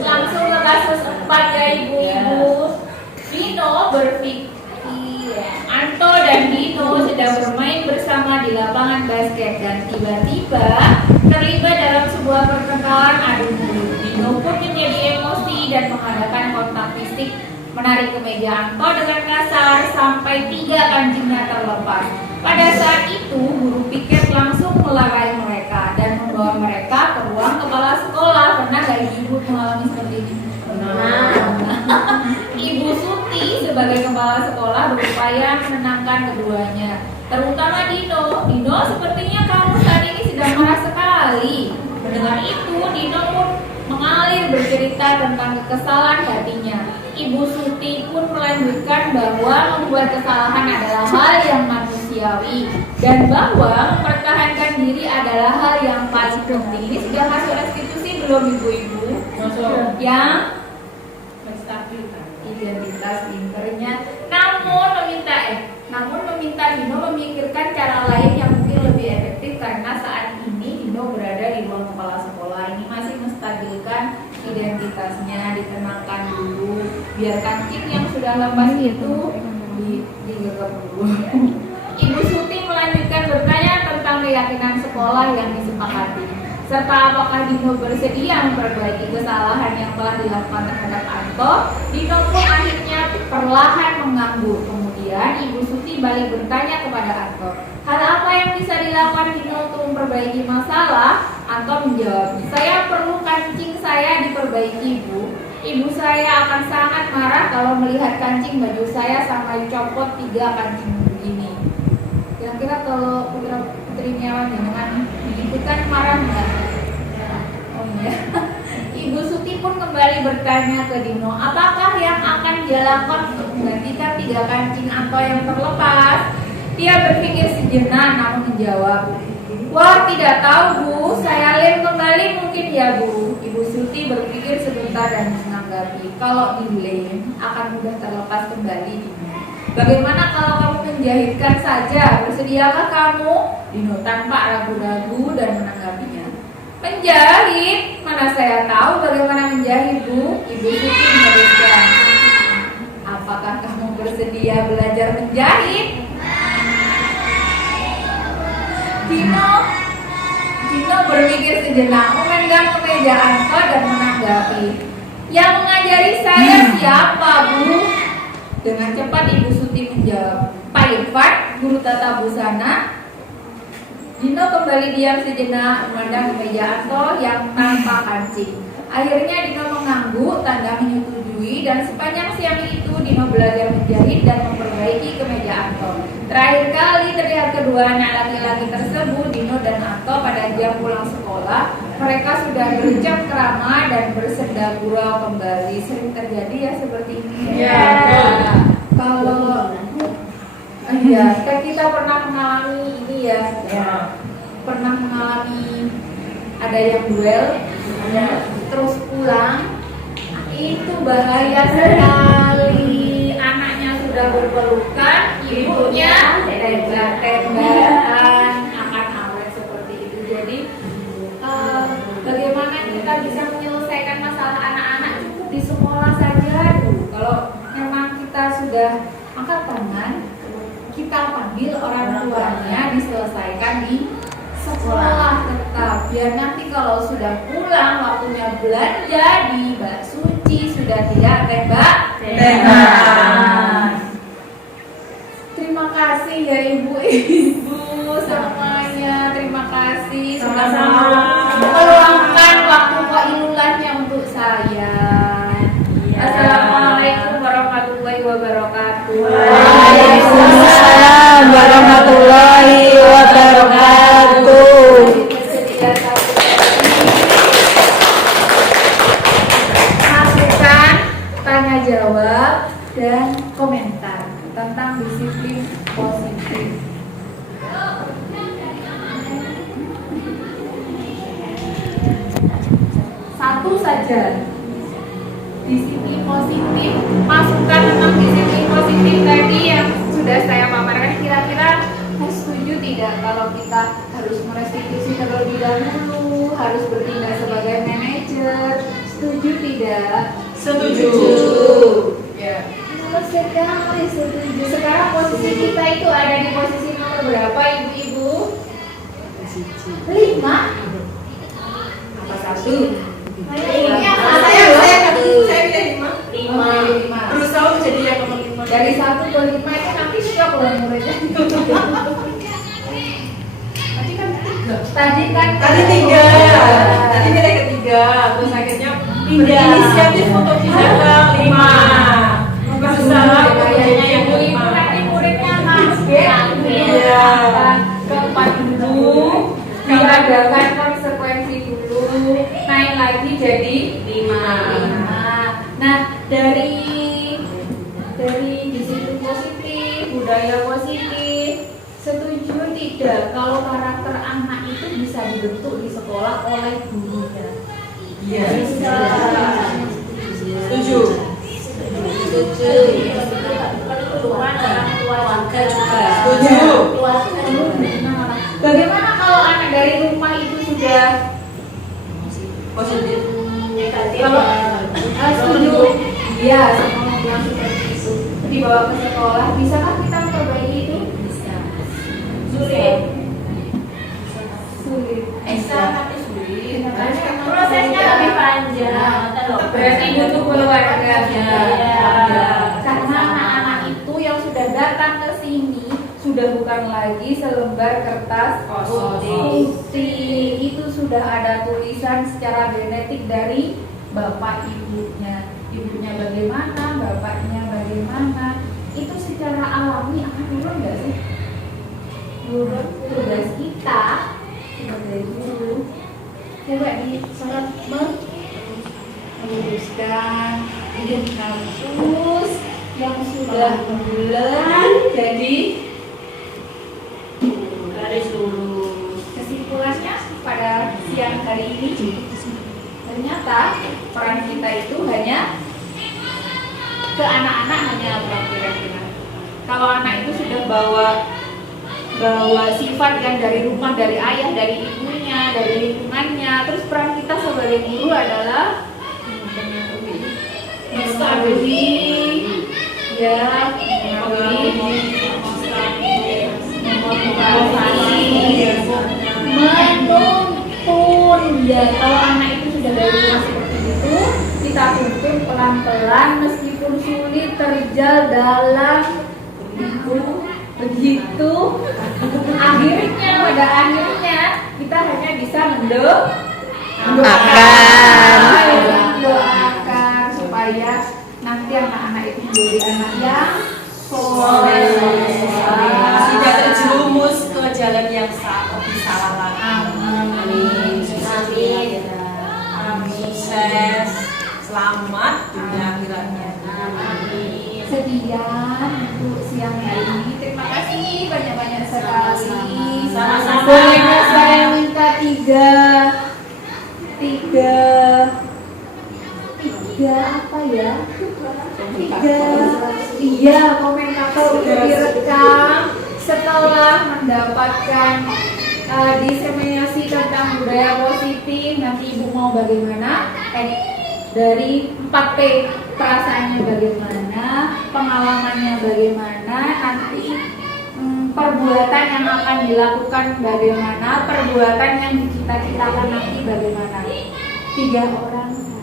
langsung ke kasus 4 ya ibu-ibu. Dino berpikir Anto dan Dino sedang bermain bersama di lapangan basket dan tiba-tiba terlibat dalam sebuah pertengkaran adu mulut. Dino pun menjadi emosi dan mengadakan kontak fisik, menarik kemeja Anto dengan kasar sampai 3 kancingnya terlepas. Pada saat itu guru piket langsung melarai mereka dan membawa mereka ke ruang kepala sekolah. Pernah gak ibu mengalami seperti ini? Ibu Suti sebagai kepala sekolah berupaya menenangkan keduanya, terutama Dino. Dino, sepertinya kamu saat ini sedang marah sekali. Mendengar itu, Dino pun mengalir bercerita tentang kekesalan hatinya. Ibu Suti pun melanjutkan bahwa membuat kesalahan adalah hal yang manusiawi dan bahwa mempertahankan diri adalah hal yang paling penting. Ini sudah masuk restitusi belum ibu-ibu? Masuk. Yang Menstabilkan. identitas pinternya, namun meminta Dino memikirkan cara lain yang mungkin lebih efektif karena saat ini Dino berada di ruang kepala sekolah. Ini masih menstabilkan identitasnya, ditenangkan dulu. biar kancing yang sudah lepas itu digegap dulu. Ibu Suti melanjutkan bertanya tentang keyakinan sekolah yang disepakati, serta apakah Dino bersedia memperbaiki kesalahan yang telah dilakukan terhadap Anto. Dino pun akhirnya perlahan mengangguk. Kemudian Ibu Suti balik bertanya kepada Anto, hal apa yang bisa dilakukan Dino untuk memperbaiki masalah? Anto menjawab, saya perlu kancing saya diperbaiki, Bu. Ibu saya akan sangat marah kalau melihat kancing baju saya sampai copot 3 kancing begini. Kira-kira kalau putra putrinya dengan begitu kan marah nggak? Oh iya. Ibu Suti pun kembali bertanya ke Dino, apakah yang akan dia lakukan untuk menggantikan 3 kancing Anto yang terlepas? Dia berpikir sejenak namun menjawab, wah tidak tahu Bu, saya lem kembali mungkin ya Bu. Ibu Suti berpikir sebentar dan menanggapi, kalau dilem akan mudah terlepas kembali. Bagaimana kalau kamu menjahitkan saja? Bersediakah kamu? Dino tanpa ragu-ragu dan menanggapinya. Menjahit? Mana saya tahu bagaimana menjahit, Bu? Ibu Suti meneruskan. Apakah kamu bersedia belajar menjahit? Dino berpikir sejenak, memegang kemeja Anto dan menanggapi. Yang mengajari saya siapa, Bu? Dengan cepat Ibu Suti menjawab, Pak Irfan, guru tata busana. Dino kembali diam sejenak memandang kemeja Anto yang tanpa kancing. Akhirnya Dino mengangguk, tanda menyetujui, dan sepanjang siang itu Dino belajar menjahit dan memperbaiki kemeja Anto. Terakhir kali terlihat kedua anak laki-laki tersebut, Dino dan Anto, pada jam pulang sekolah. Mereka sudah bercengkrama dan bersenda gurau kembali. Sering terjadi ya seperti ini. Ya. Kalau iya, kan kita pernah mengalami ini ya. Pernah mengalami ada yang duel, terus pulang. Itu bahaya sekali. Anaknya sudah berpelukan, ibunya tembak-tembakan, akan awet seperti itu. Jadi bagaimana kita bisa menyelesaikan masalah anak-anak? Cukup di sekolah saja dulu. Kalau memang kita sudah angkat tangan, kita panggil orang tuanya, diselesaikan di sekolah tetap. Biar nanti kalau sudah pulang waktunya belanja di bak suci sudah tidak tembak-tembakan. Terima kasih ya ibu-ibu semuanya. Terima kasih sudah meluangkan waktu qailulahnya untuk saya. Assalamualaikum warahmatullahi wabarakatuh. Waalaikumsalam warahmatullahi wabarakatuh. Masukan, tanya jawab, dan komentar tentang disiplin positif. Satu saja. Disiplin positif, masukan tentang disiplin positif tadi yang sudah saya paparkan, kira-kira setuju tidak kalau kita harus merestitusi terlebih dahulu, harus bertindak sebagai manajer? Setuju tidak? Setuju. Ya. Sekali setuju. Sekarang posisi kita itu ada di posisi nomor berapa, ibu-ibu? 5? Apa 1? Saya pilih 5. Berusaha menjadi yang nomor 5. Dari 1 ke 5 itu nanti shock loh muridnya. Tadi kan 3. Tadi nilai ketiga. Terus akhirnya inisiatif untuk pindah ke 5. Berusaha menjadinya yang ibu-ibu ke-5. nanti muridnya kaget. Iya. Keempat dulu, diadakan konsekuensi dulu, naik lagi jadi 5. Nah, dari disiplin positif, budaya positif, setuju tidak kalau karakter anak itu bisa dibentuk di sekolah oleh gurunya? Iya. Bisa. Setuju. Keluarga juga. Setuju. Bagaimana kalau anak dari rumah itu sudah Positif. kalau setuju? Iya, dibawa ke sekolah. Bisakah kita memperbaiki itu? Bisa. Sulit. Sulit. Bisa tapi sulit. Prosesnya lebih panjang. Berarti butuh keluarga. Ya. Karena anak-anak itu yang sudah datang ke sini sudah bukan lagi selembar kertas putih. Itu sudah ada tulisan secara genetik dari bapak ibunya. Ibunya bagaimana, bapaknya bagaimana. Itu secara alami akan turun nggak sih? Turun. Tugas kita sebagai guru coba disorot meluruskan ide kampus yang sudah bulan jadi Garis lurus. kesimpulannya pada siang hari ini ternyata peran kita itu hanya ke anak-anak hanya apa kira-kira. Kalau anak itu sudah bawa sifat yang dari rumah, dari ayah, dari ibunya, dari lingkungannya, terus peran kita sebagai guru adalah mempengaruhi, ya, memotivasi, menuntun. Ya, kalau anak itu sudah dari rumah seperti itu, kita tuntun pelan-pelan meskipun sulit, terjal dalam begitu. Akhirnya, pada akhirnya kita hanya bisa mendoakan supaya nanti anak-anak itu menjadi anak yang soleh, Tidak terjerumus ke jalan yang lebih salah lagi. Amin. Amin. Sukses, selamat dunia akhiratnya. Amin. Sekian untuk siang hari ini. Terima kasih banyak-banyak sekali. Sama-sama. Boleh saya minta tiga apa ya? Iya, komentator untuk direkam setelah mendapatkan diseminasi tentang budaya positif. Nanti ibu mau bagaimana? Dari 4P, perasaannya bagaimana, pengalamannya bagaimana, nanti perbuatan yang akan dilakukan bagaimana, perbuatan yang dicita-citakan nanti bagaimana. 3 orang saja.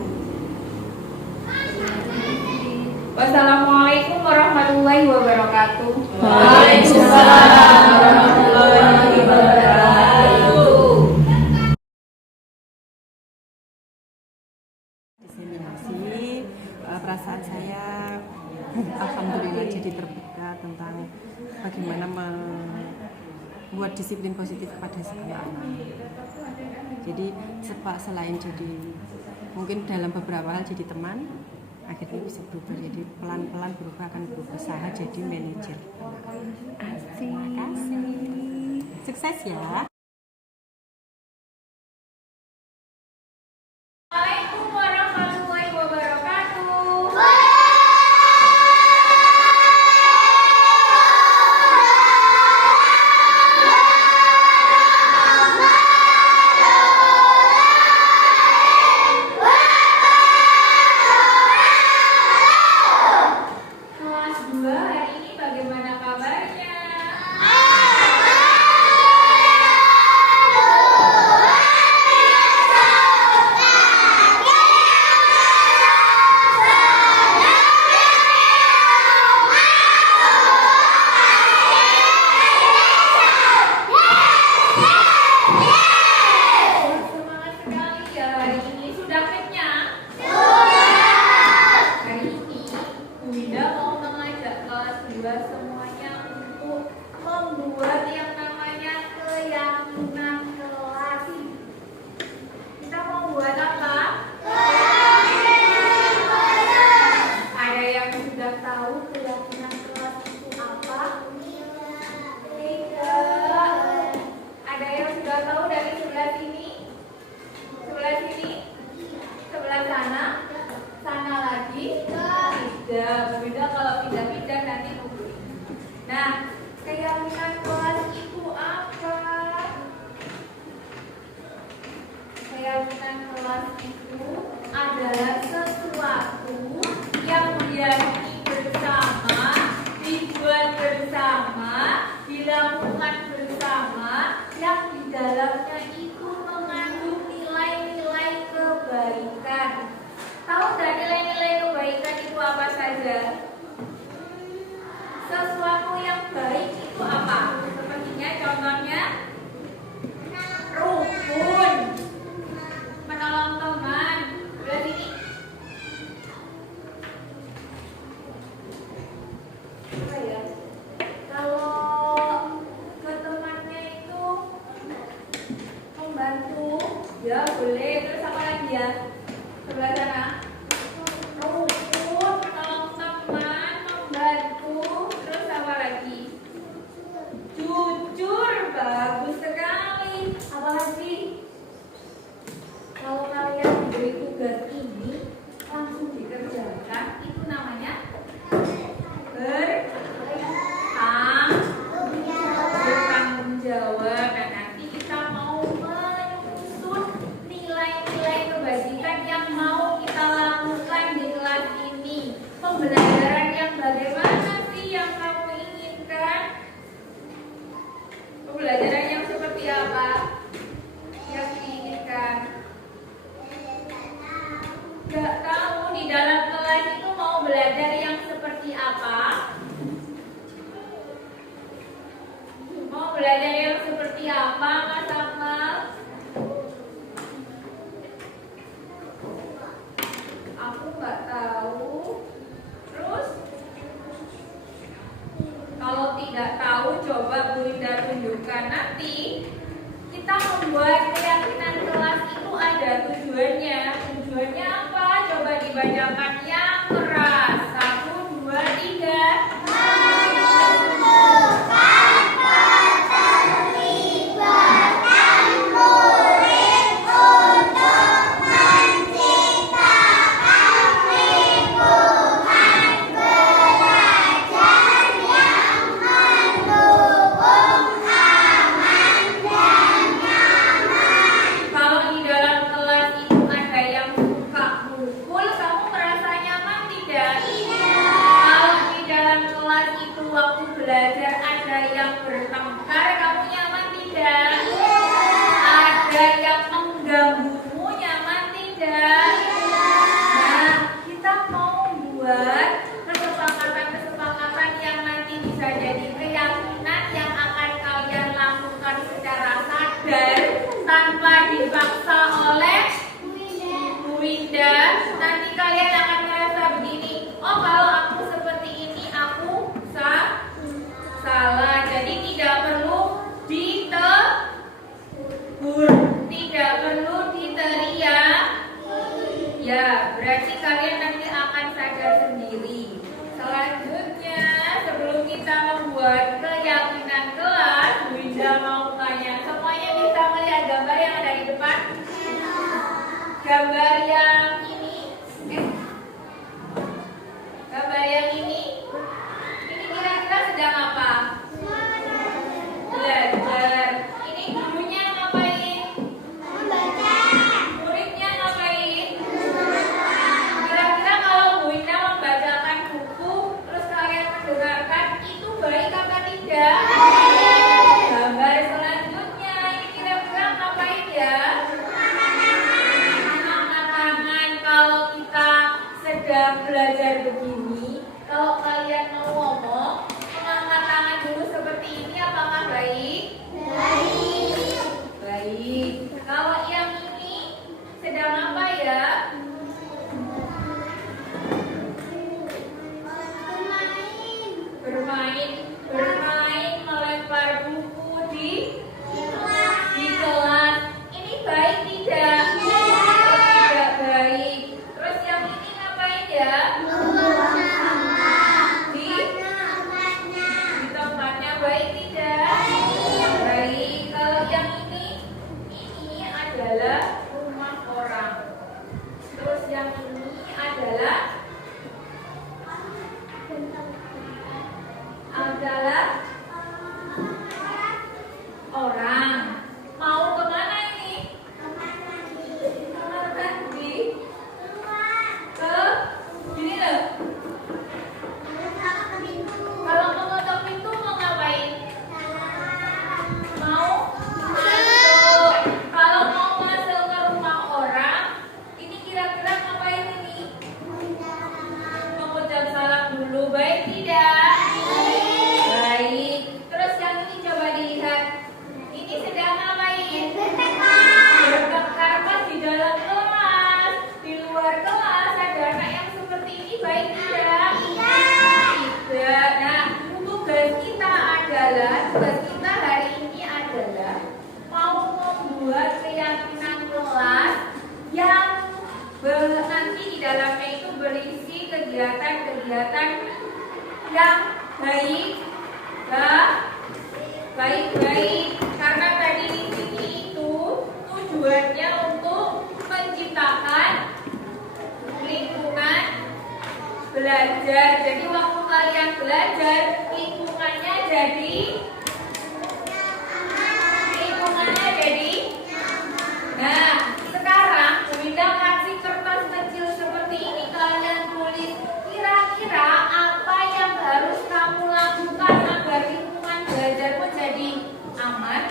Wassalamualaikum warahmatullahi wabarakatuh. Waalaikumsalam warahmatullahi wabarakatuh. Diseminasi perasaan saya alhamdulillah jadi terbuka tentang bagaimana membuat disiplin positif pada anak-anak. Jadi selain jadi mungkin dalam beberapa hal jadi teman, akhirnya bisa berubah jadi pelan-pelan akan berusaha jadi manajer. Terima kasih. Sukses ya. Assalamualaikum warahmatullahi wabarakatuh. Kelas 2 hari ini bagaimana kabarnya? Semangat sekali ya hari ini. Sudah kenyang? Hari ini Bunda mau mengajak kelas 2 semuanya untuk membuat yang namanya keyakinan kelas. Kita mau buat apa? Ada yang sudah tahu keyakinan kelas itu apa? Tidak. Ada yang sudah tahu dari sebelah sini? Sebelah sini? Sebelah sana? Sana lagi? Tidak. Beda kalau pindah-pindah nanti nunggu. Nah, keyakinan kelas itu apa? Keyakinan kelas itu adalah sesuatu yang diyakini bersama dalamnya itu mengandung nilai-nilai kebaikan. Tahu nggak nilai-nilai kebaikan itu apa saja? Sesuatu yang baik itu apa? Sepertinya contohnya rukun, menolong teman. Lihat ini. Apa ya? Kalau ke temannya itu membantu, ya boleh. Terus apa lagi ya? Sebelah sana. Rukun, menolong teman, membantu. Terus apa lagi? Jujur, bagus sekali. Apa lagi? Kalau kalian diberi tugas ini langsung dikerjakan, itu namanya bertanggung jawab. Dan nanti kita mau menyusun nilai-nilai kebajikan yang mau kita lakukan di kelas ini. Pembelajaran yang bagaimana sih yang kamu inginkan? Pembelajaran yang seperti apa yang diinginkan? Gak tahu di dalam kelas itu mau belajar yang seperti apa? Mau belajar yang seperti apa, Mas Akmal? Aku nggak tahu. Terus kalau tidak tahu, coba Bu Indah tunjukkan. Nanti kita membuat keyakinan kelas itu ada tujuannya. Tujuannya apa? Coba dibacakan yang keras. 1, 2, 3. Kalau di dalam kelas itu ada yang suka mukul, kamu merasa nyaman tidak? Kalau di dalam kelas itu waktu belajar ada yang bertengkar, kamu nyaman tidak? Ada yang mengganggumu, nyaman tidak? Nah, kita mau buat kesepakatan-kesepakatan yang nanti bisa jadi keyakinan yang akan kalian lakukan secara sadar tanpa dipaksa oleh Bu Winda. Nanti kalian akan merasa begini, oh kalau aku seperti ini aku salah. Jadi tidak perlu ditegur, tidak perlu diteriak. Ya, berarti kalian nanti akan sadar sendiri. Selanjutnya, sebelum kita membuat keyakinan kelas, Bu Winda mau tanya, semuanya bisa melihat gambar yang ada di depan? Gambar yang ini? Gambar yang ini? Ini kira-kira sedang apa? Belajar. Ini gurunya ngapain? Muridnya ngapain? Kira-kira kalau Bu Winda membacakan buku, terus kalian mendengarkan, itu baik apa tidak? Gambar selanjutnya, ini kira-kira ngapain ya? Angkat tangan. Kalau kita sedang belajar begini, kalau kalian mau ngomong, mengangkat tangan dulu seperti ini, apakah baik? Baik. Kalau yang ini sedang apa ya? Bermain. yang baik, baik-baik. Karena tadi di sini itu tujuannya untuk menciptakan lingkungan belajar. Jadi waktu kalian belajar, lingkungannya jadi nah, sekarang Winda kasih kertas kecil seperti ini, kalian tulis kira-kira apa yang harus kamu lakukan agar lingkungan belajarmu jadi aman,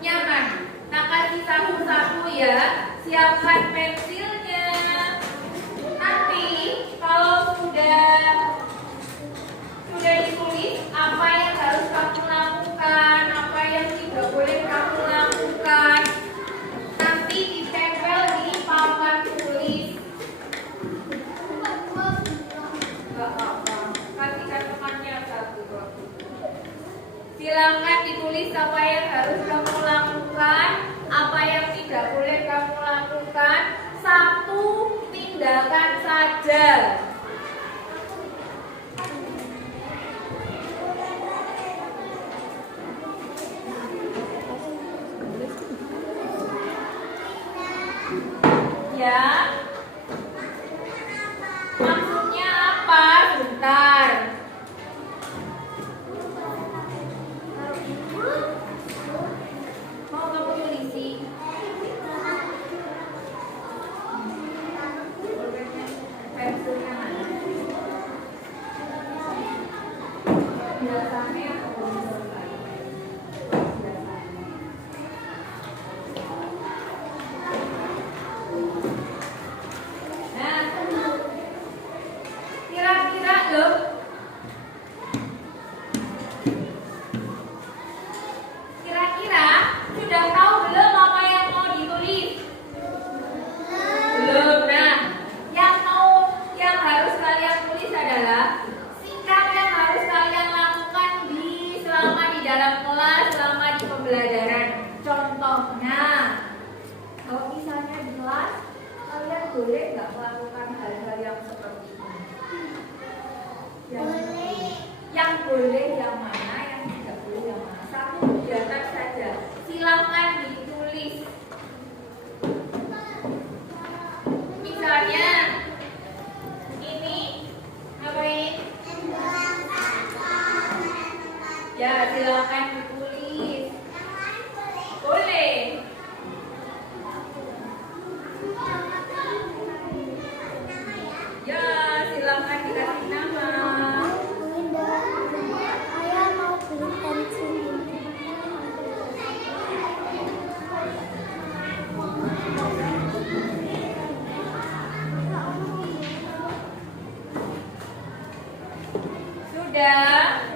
nyaman. Nah, kasih satu-satu ya, siapkan pensilnya. Nanti kalau sudah ditulis apa yang harus kamu lakukan, apa yang tidak boleh kamu lakukan, nanti ditempel di papan tulis. Gak apa-apa, kasihkan temannya satu. Silakan ditulis apa yang harus kamu lakukan, apa yang tidak boleh kamu lakukan. Satu tindakan saja. Ya, maksudnya apa? Bentar. Mau kamu tulisi? Pensilnya mana? Biasanya aku selesai. Kira-kira loh, kira-kira sudah tahu belum apa yang mau ditulis? Belum. Nah, yang harus kalian tulis adalah sikap yang harus kalian lakukan selama di dalam kelas, selama di pembelajaran. Contohnya, kalau misalnya di kelas kalian boleh nggak melakukan hal-hal yang seperti ini? Yang boleh yang mana, yang tidak boleh yang mana. Satu kegiatan saja, silakan ditulis. Misalnya ini ngapain? Ya, silakan ditulis. Boleh. Ya, silakan dikasih nama. Saya mau beli pensil. Sudah.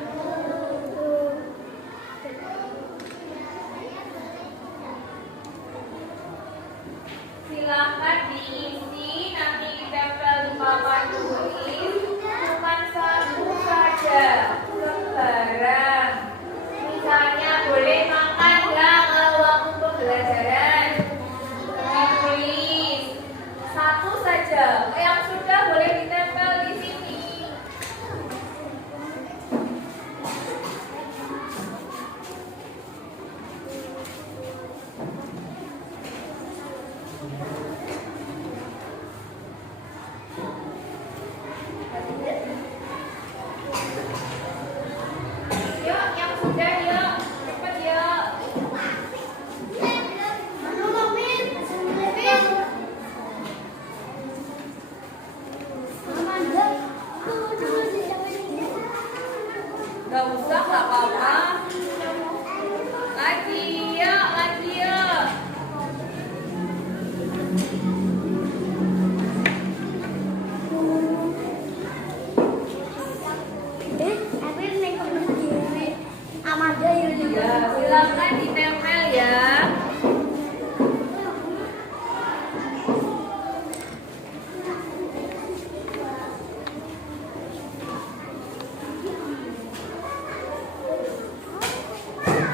Silakan diisi, nanti ditempel di papan tulis. Cuma satu saja, sembarang. Misalnya boleh makan nggak kalau waktu pembelajaran? Ditulis satu saja. Yang sudah boleh ditempel di sini. Yuk, yang sudah yuk, cepat yuk. Gak usah, gak apa-apa. Lagi yuk. Ya, silakan ditempel ya.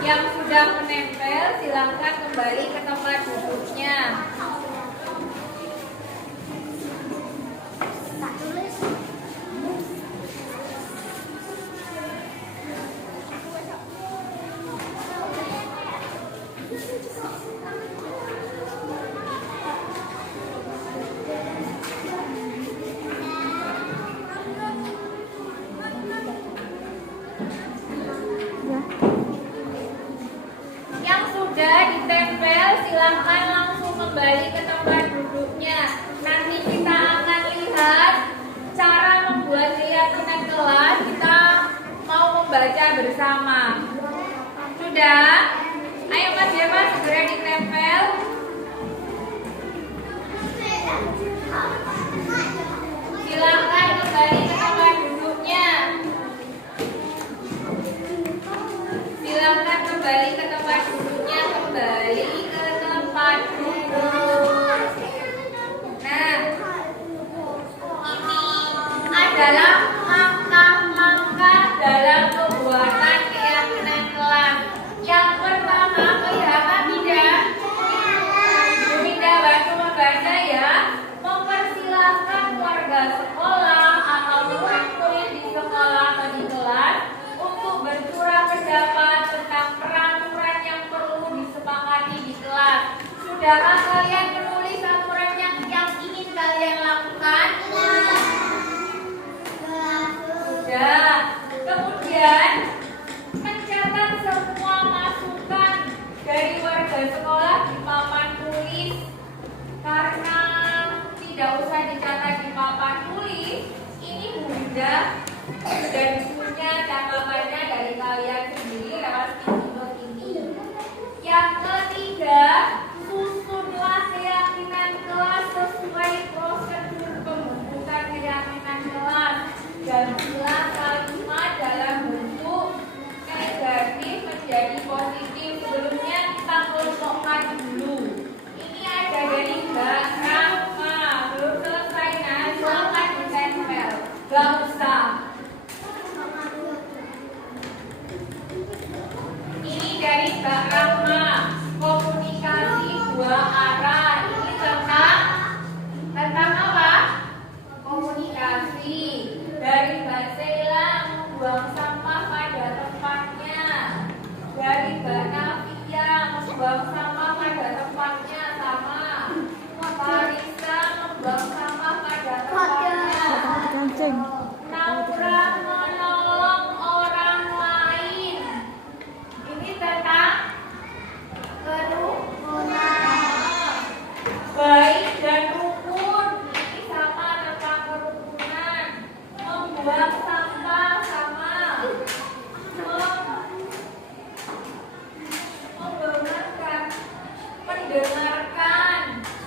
Yang sudah menempel silakan kembali ke tempat duduknya. Silahkan langsung kembali ke tempat duduknya. Nanti kita akan lihat cara membuat keyakinan kelas. Kita mau membaca bersama. Sudah? Ayo Mas Deva segera ditempel. Silahkan kembali ke tempat duduknya. Silahkan kembali ke tempat duduknya. Kembali ke tempat duduk. Nah, ini adalah langkah-langkah dalam pembuatan keyakinan kelas. Yang pertama, kelihatan tidak? Tidak bantu membaca ya. Mempersilahkan warga sekolah atau murid-murid di sekolah atau di kelas untuk bercurah pendapat tentang peraturan yang perlu disepakati di kelas. Sudahkah kalian menulis aturan yang ingin kalian lakukan? Sudah. Kemudian mencatat semua masukan dari warga sekolah di papan tulis. Karena tidak usah dicatat di papan tulis, ini mudah. Dan punya catatannya dari kalian sendiri lewat ini. Yang ketiga, susunlah keyakinan kelas sesuai prosedur pembentukan keyakinan kelas. Gantilah kalimat dalam bentuk negatif menjadi positif. Sebelumnya kita kelompokkan dulu. Ini ada dari Mbak Rahma. Belum selesai, nah silahkan ditempel. Gak usah. Ini dari Mbak Rahma. Komunikasi dua arah. Ini tentang apa? Komunikasi. Dari Mbak Sheila, membuang sampah pada tempatnya. Dari Mbak Nafia, membuang sampah pada tempatnya sama. Farisa, membuang sampah pada tempatnya. Naura, menolong orang lain. Ini tentang kerukunan. Baik dan rukun. Ini sama tentang kerukunan. Membuang sampah sama.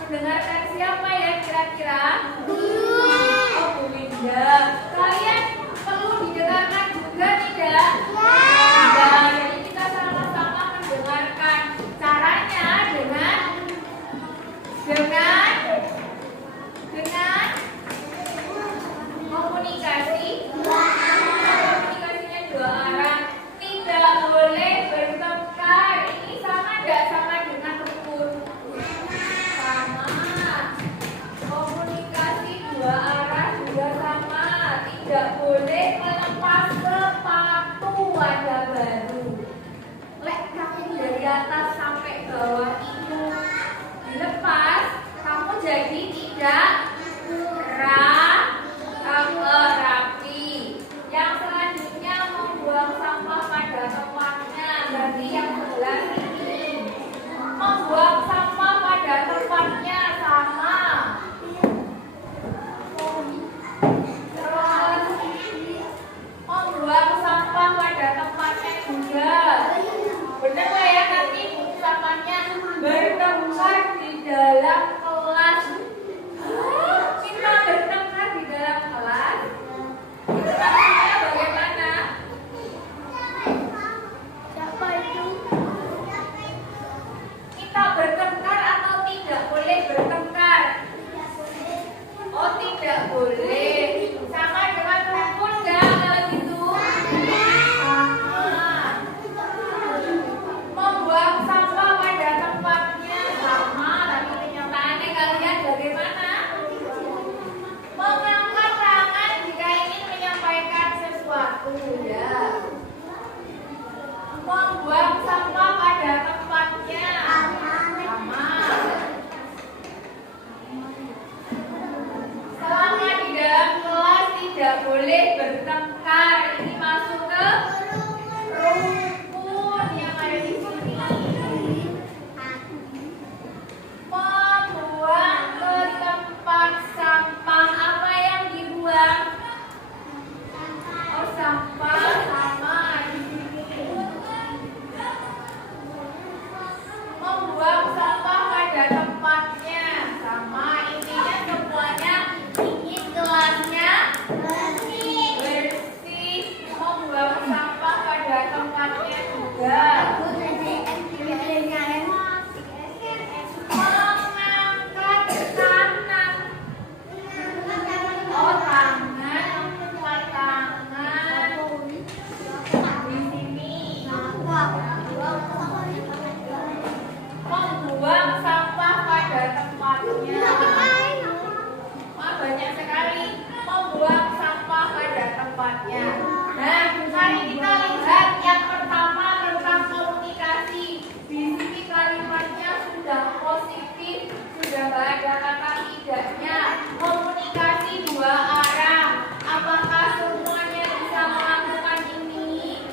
Mendengarkan siapa ya kira-kira? Oh, Bu Winda. Kalian perlu didengarkan juga tidak? Tidak. Jadi kita sama-sama mendengarkan. Caranya dengan komunikasi. Komunikasinya dua arah. Tidak boleh bertengkar. Ini sama tidak sama dengan rukun? Sama. Komunikasi dua arah juga sama. Tidak boleh melepas sepatu wajah baru. Lek kaki dari atas sampai bawah itu dilepas, kamu jadi tidak rapi. Yang selanjutnya membuang sampah pada tempatnya. Berarti yang sebelah ini membuang sampah pada tempatnya sama. Terus membuang sampah pada tempatnya juga. Benar nggak ya nanti ucapannya bertengkar di dalam kelas? Kita bertengkar di dalam kelas. Maksudnya bagaimana? Siapa itu? Kita bertengkar atau tidak boleh bertengkar? Oh, tidak boleh. Sama dengan rukun nggak kalau gitu? Sama. Membuang sampah pada tempatnya sama, tapi kenyataannya kalian bagaimana? Mengangkat tangan jika ingin menyampaikan sesuatu ya. Membuang sampah pada tempatnya sama. Selama di dalam kelas tidak boleh bertengkar. Ini masuk ke rukun yang ada di sini. sampah sama di sini. Membuang sampah pada tempatnya sama, intinya semuanya ingin kelasnya bersih. Membuang sampah pada tempatnya juga. Mengangkat tangan. Oh, tangan, empat tangan. Di sini. Membuang sampah pada tempatnya. Wah, banyak sekali. Membuang sampah pada tempatnya. Nah, mari kita lihat yang pertama tentang komunikasi. Di sini kalimatnya sudah positif, sudah nggak ada kata tidaknya. Komunikasi dua arah. Apakah semuanya bisa melakukan ini?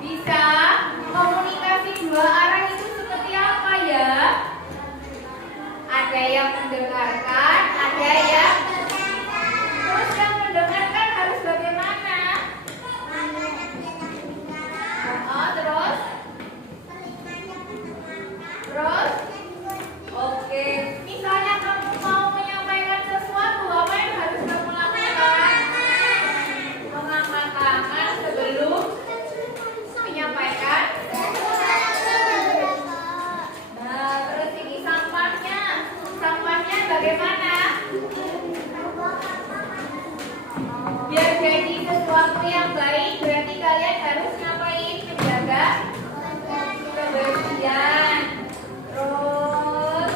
Bisa. Komunikasi dua arah itu seperti apa ya? Ada yang mendengarkan, ada yang terus yang mendengarkan harus bagaimana? Terus? Oke. Misalnya kamu mau menyampaikan sesuatu, apa yang harus kamu lakukan? Mengangkat tangan sebelum menyampaikan. Nah, terus ini sampahnya. Sampahnya bagaimana? Biar jadi sesuatu yang baik, berarti kalian harus ngapain? Menjaga kebersihan. Terus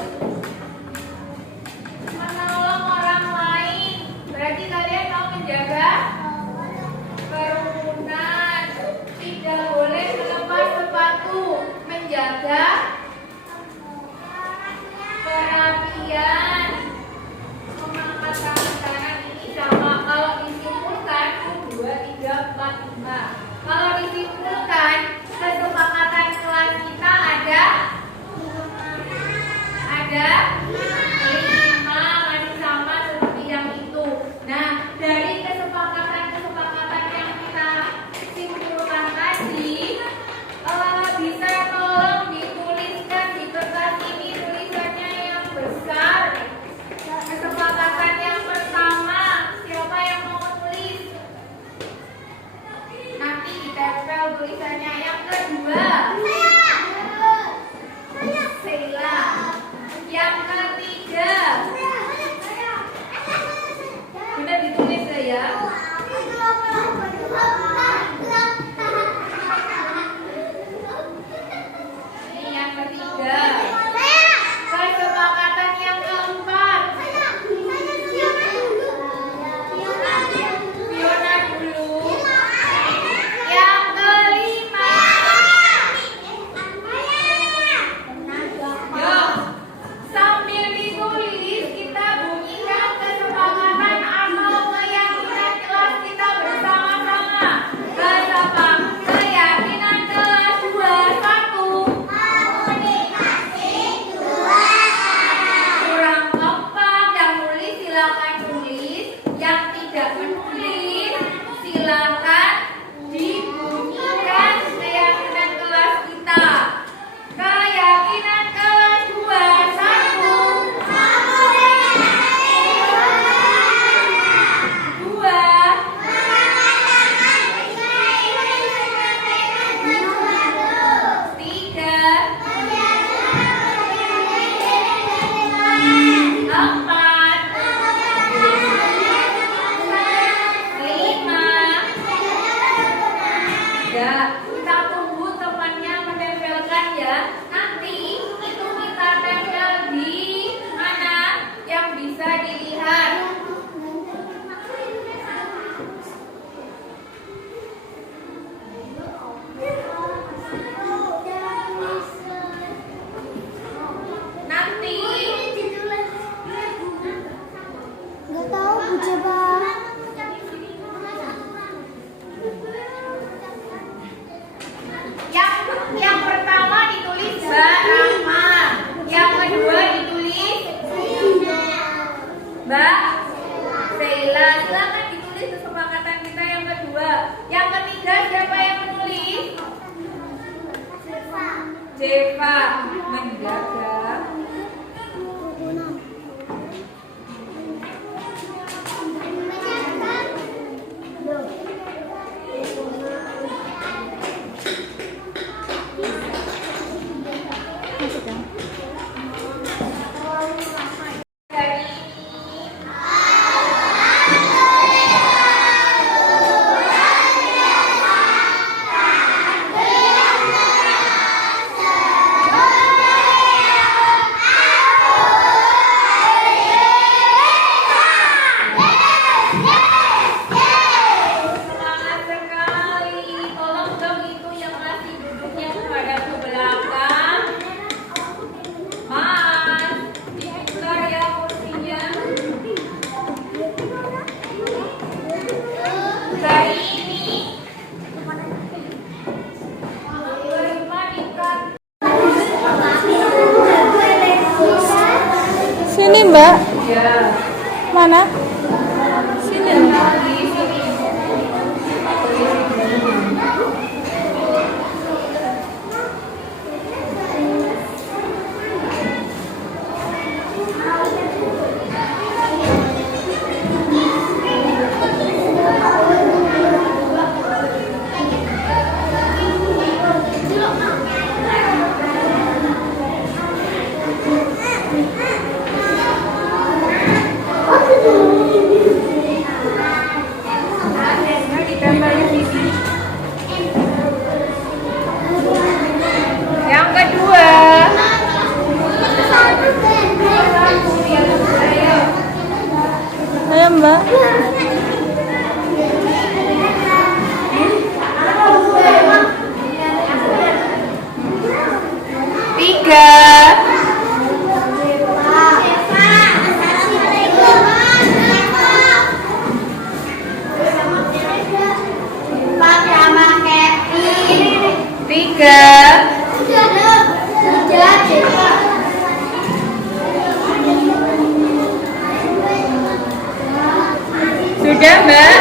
menolong orang lain, berarti kalian mau menjaga kerumunan. Tidak boleh melepas sepatu, menjaga kerapian. Mengangkat tangan ini sama. Kalau disimpulkan 1, 2, 3, 4, 5. Kalau disimpulkan kesepakatan kelas kita ada 5, masih sama seperti yang itu. Nah, dari kesepakatan yang kita simpulkan tadi, bisa tolong dituliskan di kertas ini tulisannya yang besar. Kesepakatan yang pertama, siapa yang mau menulis? Nanti ditempel tulisannya. Yang kedua, Sheila. Yang ketiga, kita ditulis ya. Ini yang ketiga. Kesepakatan yang keempat, Fiona dulu. Yang kelima, Sini Mbak. Ya. Mana? Sini. Ditempel di sini. Yang kedua. Ayo Mbak. Tiga. Tiga. Sudah Mbak?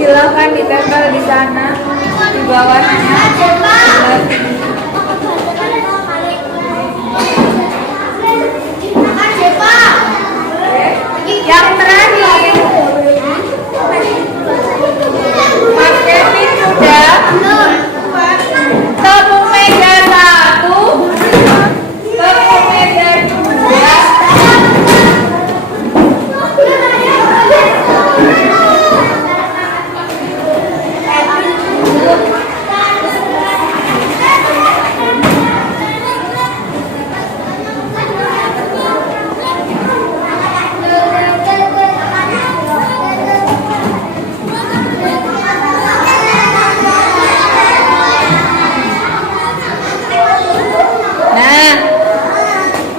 Silakan ditempel di sana, di bawahnya. Yang terakhir, Mas Kevin sudah. Tepung meja 1, tepung meja 2. Nah,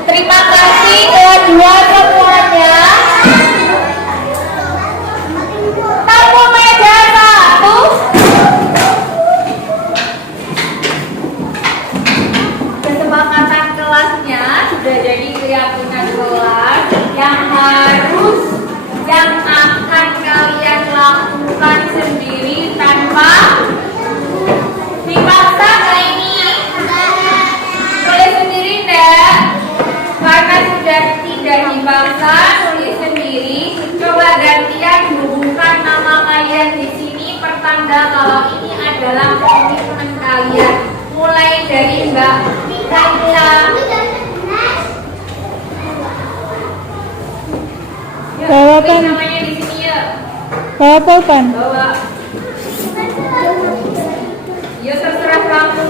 terima kasih kedua semuanya. Tepung meja 1. Kesepakatan kelasnya sudah jadi keyakinan kelas yang akan kalian lakukan sendiri tanpa dipaksa. Kayak ini boleh sendiri enggak? Karena sudah tidak dipaksa, tulis sendiri. Coba gantian hubungkan nama kalian di sini pertanda kalau ini adalah komitmen kalian. Mulai dari Mbak Kaila. Bawa Tulis pen. namanya di sini ya. Bawa pulpen. Bawa. Ya terserah kamu.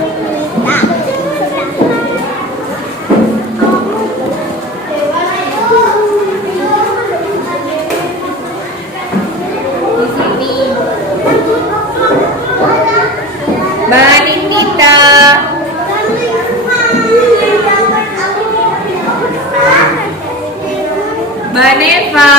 Di sini. Mbak Nikita. Mbak Neva.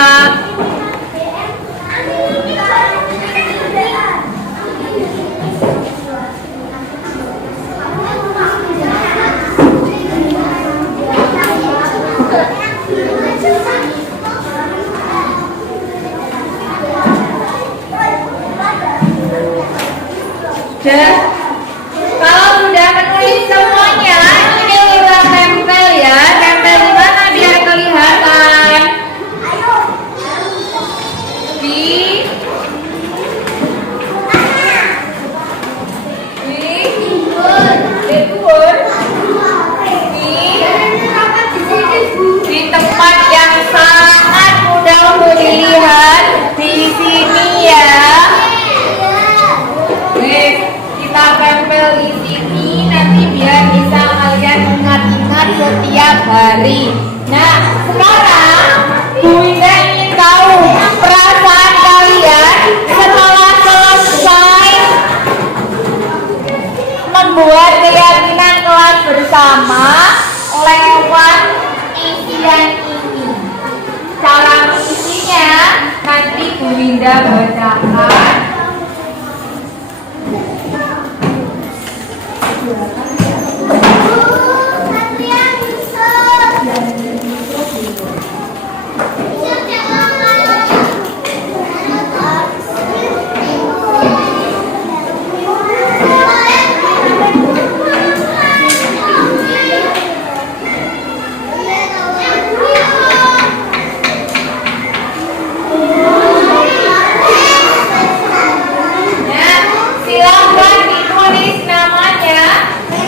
Sudah. Kalau sudah menulis semuanya, ini kita tempel ya. Tempel di mana biar kelihatan? Di keyboard. Bunda bacakan. Silakan ditulis namanya.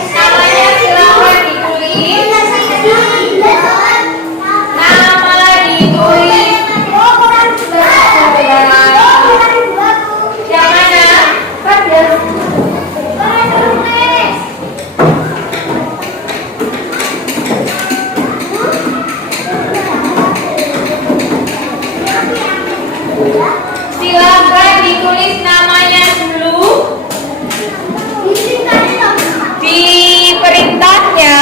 Namanya silakan ditulis. Nama ditulis. Yang mana? Silakan ditulis namanya dulu. Di perintahnya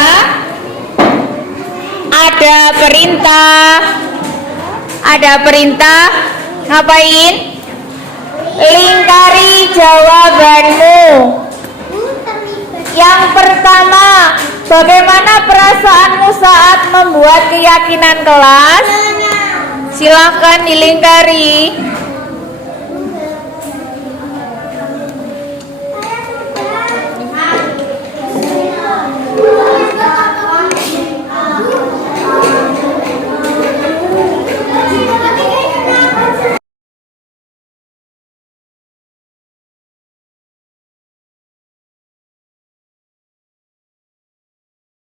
ada perintah ngapain? Lingkari jawabanmu. Yang pertama, bagaimana perasaanmu saat membuat keyakinan kelas? Silahkan dilingkari.